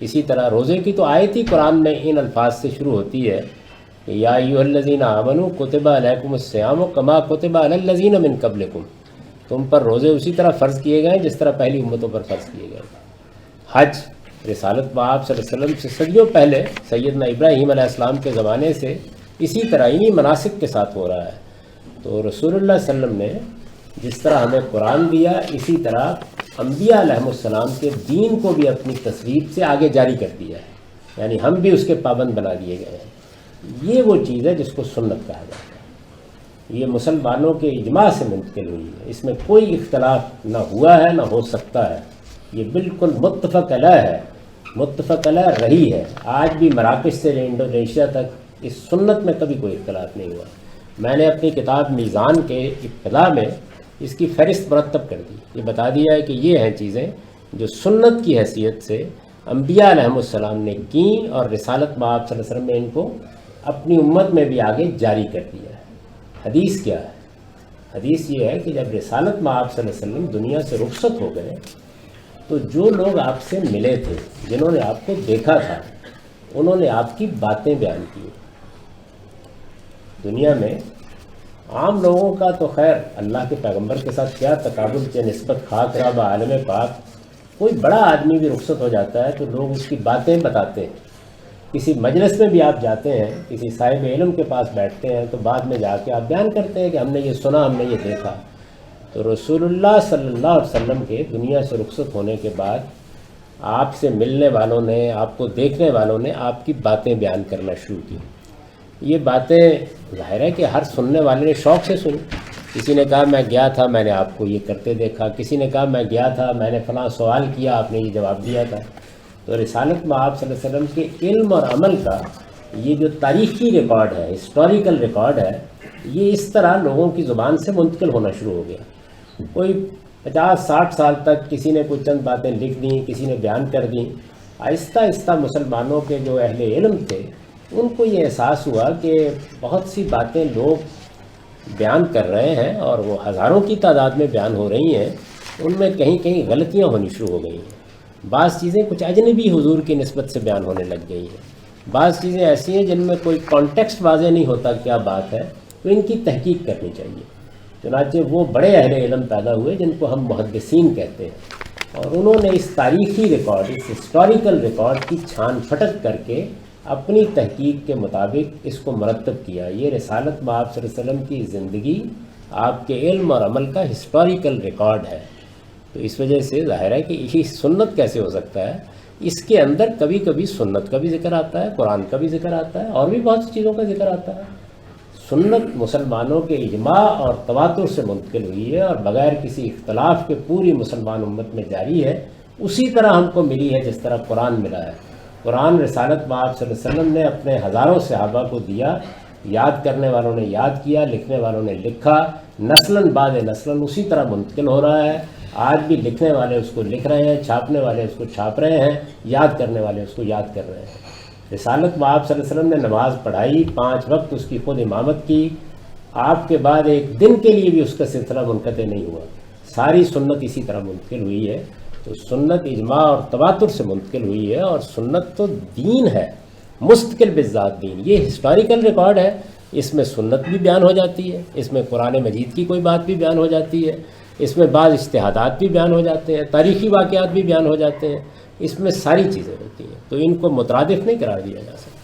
اسی طرح. روزے کی تو آیت ہی قرآن میں ان الفاظ سے شروع ہوتی ہے کہ یا ایھا الذین آمنوا کتب علیکم الصیام کما کتب علی الذین من قبلکم. تم پر روزے اسی طرح فرض کیے گئے جس طرح پہلی امتوں پر فرض کیے گئے. حج رسالت مآب صلی اللہ علیہ وسلم سے صدیوں پہلے سیدنا ابراہیم علیہ السلام کے زمانے سے اسی طرح انہی مناسک کے ساتھ ہو رہا ہے. تو رسول اللہ صلی اللہ علیہ وسلم نے جس طرح ہمیں قرآن دیا اسی طرح انبیاء علیہ السلام کے دین کو بھی اپنی تصریف سے آگے جاری کر دیا ہے. یعنی ہم بھی اس کے پابند بنا دیے گئے ہیں. یہ وہ چیز ہے جس کو سنت کہا جاتا ہے. یہ مسلمانوں کے اجماع سے منتقل ہوئی ہے. اس میں کوئی اختلاف نہ ہوا ہے نہ ہو سکتا ہے. یہ بالکل متفق علیہ ہے، متفق علیہ رہی ہے. آج بھی مراکش سے انڈونیشیا تک اس سنت میں کبھی کوئی اختلاف نہیں ہوا. میں نے اپنی کتاب میزان کے ابتدا میں اس کی فہرست مرتب کر دی. یہ بتا دیا ہے کہ یہ ہیں چیزیں جو سنت کی حیثیت سے انبیاء علیہ السلام نے کی اور رسالت مآب صلی اللہ علیہ وسلم نے ان کو اپنی امت میں بھی آگے جاری کر دیا ہے. حدیث کیا ہے؟ حدیث یہ ہے کہ جب رسالت مآب صلی اللہ علیہ وسلم دنیا سے رخصت ہو گئے تو جو لوگ آپ سے ملے تھے، جنہوں نے آپ کو دیکھا تھا، انہوں نے آپ کی باتیں بیان کی. دنیا میں عام لوگوں کا تو خیر اللہ کے پیغمبر کے ساتھ کیا تقابل کے نسبت خاک رب عالم پاک. کوئی بڑا آدمی بھی رخصت ہو جاتا ہے تو لوگ اس کی باتیں بتاتے ہیں. کسی مجلس میں بھی آپ جاتے ہیں، کسی صاحب علم کے پاس بیٹھتے ہیں تو بعد میں جا کے آپ بیان کرتے ہیں کہ ہم نے یہ سنا، ہم نے یہ دیکھا. تو رسول اللہ صلی اللہ علیہ وسلم کے دنیا سے رخصت ہونے کے بعد آپ سے ملنے والوں نے، آپ کو دیکھنے والوں نے آپ کی باتیں بیان کرنا شروع کی. یہ باتیں ظاہر ہے کہ ہر سننے والے نے شوق سے سنی. کسی نے کہا میں گیا تھا، میں نے آپ کو یہ کرتے دیکھا. کسی نے کہا میں گیا تھا، میں نے فلاں سوال کیا، آپ نے یہ جواب دیا تھا. تو رسالت مآب صلی اللہ علیہ وسلم کے علم اور عمل کا یہ جو تاریخی ریکارڈ ہے، ہسٹوریکل ریکارڈ ہے، یہ اس طرح لوگوں کی زبان سے منتقل ہونا شروع ہو گیا. کوئی 50-60 سال تک کسی نے کوئی چند باتیں لکھ دیں، کسی نے بیان کر دیں. آہستہ آہستہ مسلمانوں کے جو اہل علم تھے ان کو یہ احساس ہوا کہ بہت سی باتیں لوگ بیان کر رہے ہیں اور وہ ہزاروں کی تعداد میں بیان ہو رہی ہیں، ان میں کہیں کہیں غلطیاں ہونی شروع ہو گئی ہیں. بعض چیزیں کچھ اجنبی حضور کی نسبت سے بیان ہونے لگ گئی ہیں. بعض چیزیں ایسی ہیں جن میں کوئی کانٹیکسٹ واضح نہیں ہوتا کیا بات ہے، تو ان کی تحقیق کرنی چاہیے. چنانچہ وہ بڑے اہل علم پیدا ہوئے جن کو ہم محدثین کہتے ہیں، اور انہوں نے اس تاریخی ریکارڈ، اس ہسٹوریکل ریکارڈ کی چھان پھٹک کر کے اپنی تحقیق کے مطابق اس کو مرتب کیا. یہ رسالت مآب صلی اللہ علیہ وسلم کی زندگی آپ کے علم اور عمل کا ہسٹوریکل ریکارڈ ہے. تو اس وجہ سے ظاہر ہے کہ یہ سنت کیسے ہو سکتا ہے. اس کے اندر کبھی کبھی سنت کا بھی ذکر آتا ہے، قرآن کا بھی ذکر آتا ہے، اور بھی بہت سی چیزوں کا ذکر آتا ہے. سنت مسلمانوں کے اجماع اور تواتر سے منتقل ہوئی ہے اور بغیر کسی اختلاف کے پوری مسلمان امت میں جاری ہے. اسی طرح ہم کو ملی ہے جس طرح قرآن ملا ہے. قرآن رسالت مآب صلی اللہ علیہ وسلم نے اپنے ہزاروں صحابہ کو دیا. یاد کرنے والوں نے یاد کیا، لکھنے والوں نے لکھا. نسلاً بعد نسلاً اسی طرح منتقل ہو رہا ہے. آج بھی لکھنے والے اس کو لکھ رہے ہیں، چھاپنے والے اس کو چھاپ رہے ہیں، یاد کرنے والے اس کو یاد کر رہے ہیں. رسالت مآب صلی اللہ علیہ وسلم نے نماز پڑھائی، 5 وقت اس کی خود امامت کی. آپ کے بعد ایک دن کے لیے بھی اس کا سلسلہ منقطع نہیں ہوا. ساری سنت اسی طرح منتقل ہوئی ہے. تو سنت اجماع اور تواتر سے منتقل ہوئی ہے، اور سنت تو دین ہے، مستقل بالذات دین. یہ ہسٹوریکل ریکارڈ ہے. اس میں سنت بھی بیان ہو جاتی ہے، اس میں قرآن مجید کی کوئی بات بھی بیان ہو جاتی ہے، اس میں بعض اجتہادات بھی بیان ہو جاتے ہیں، تاریخی واقعات بھی بیان ہو جاتے ہیں. اس میں ساری چیزیں ہوتی ہیں. تو ان کو مترادف نہیں قرار دیا جا سکتا.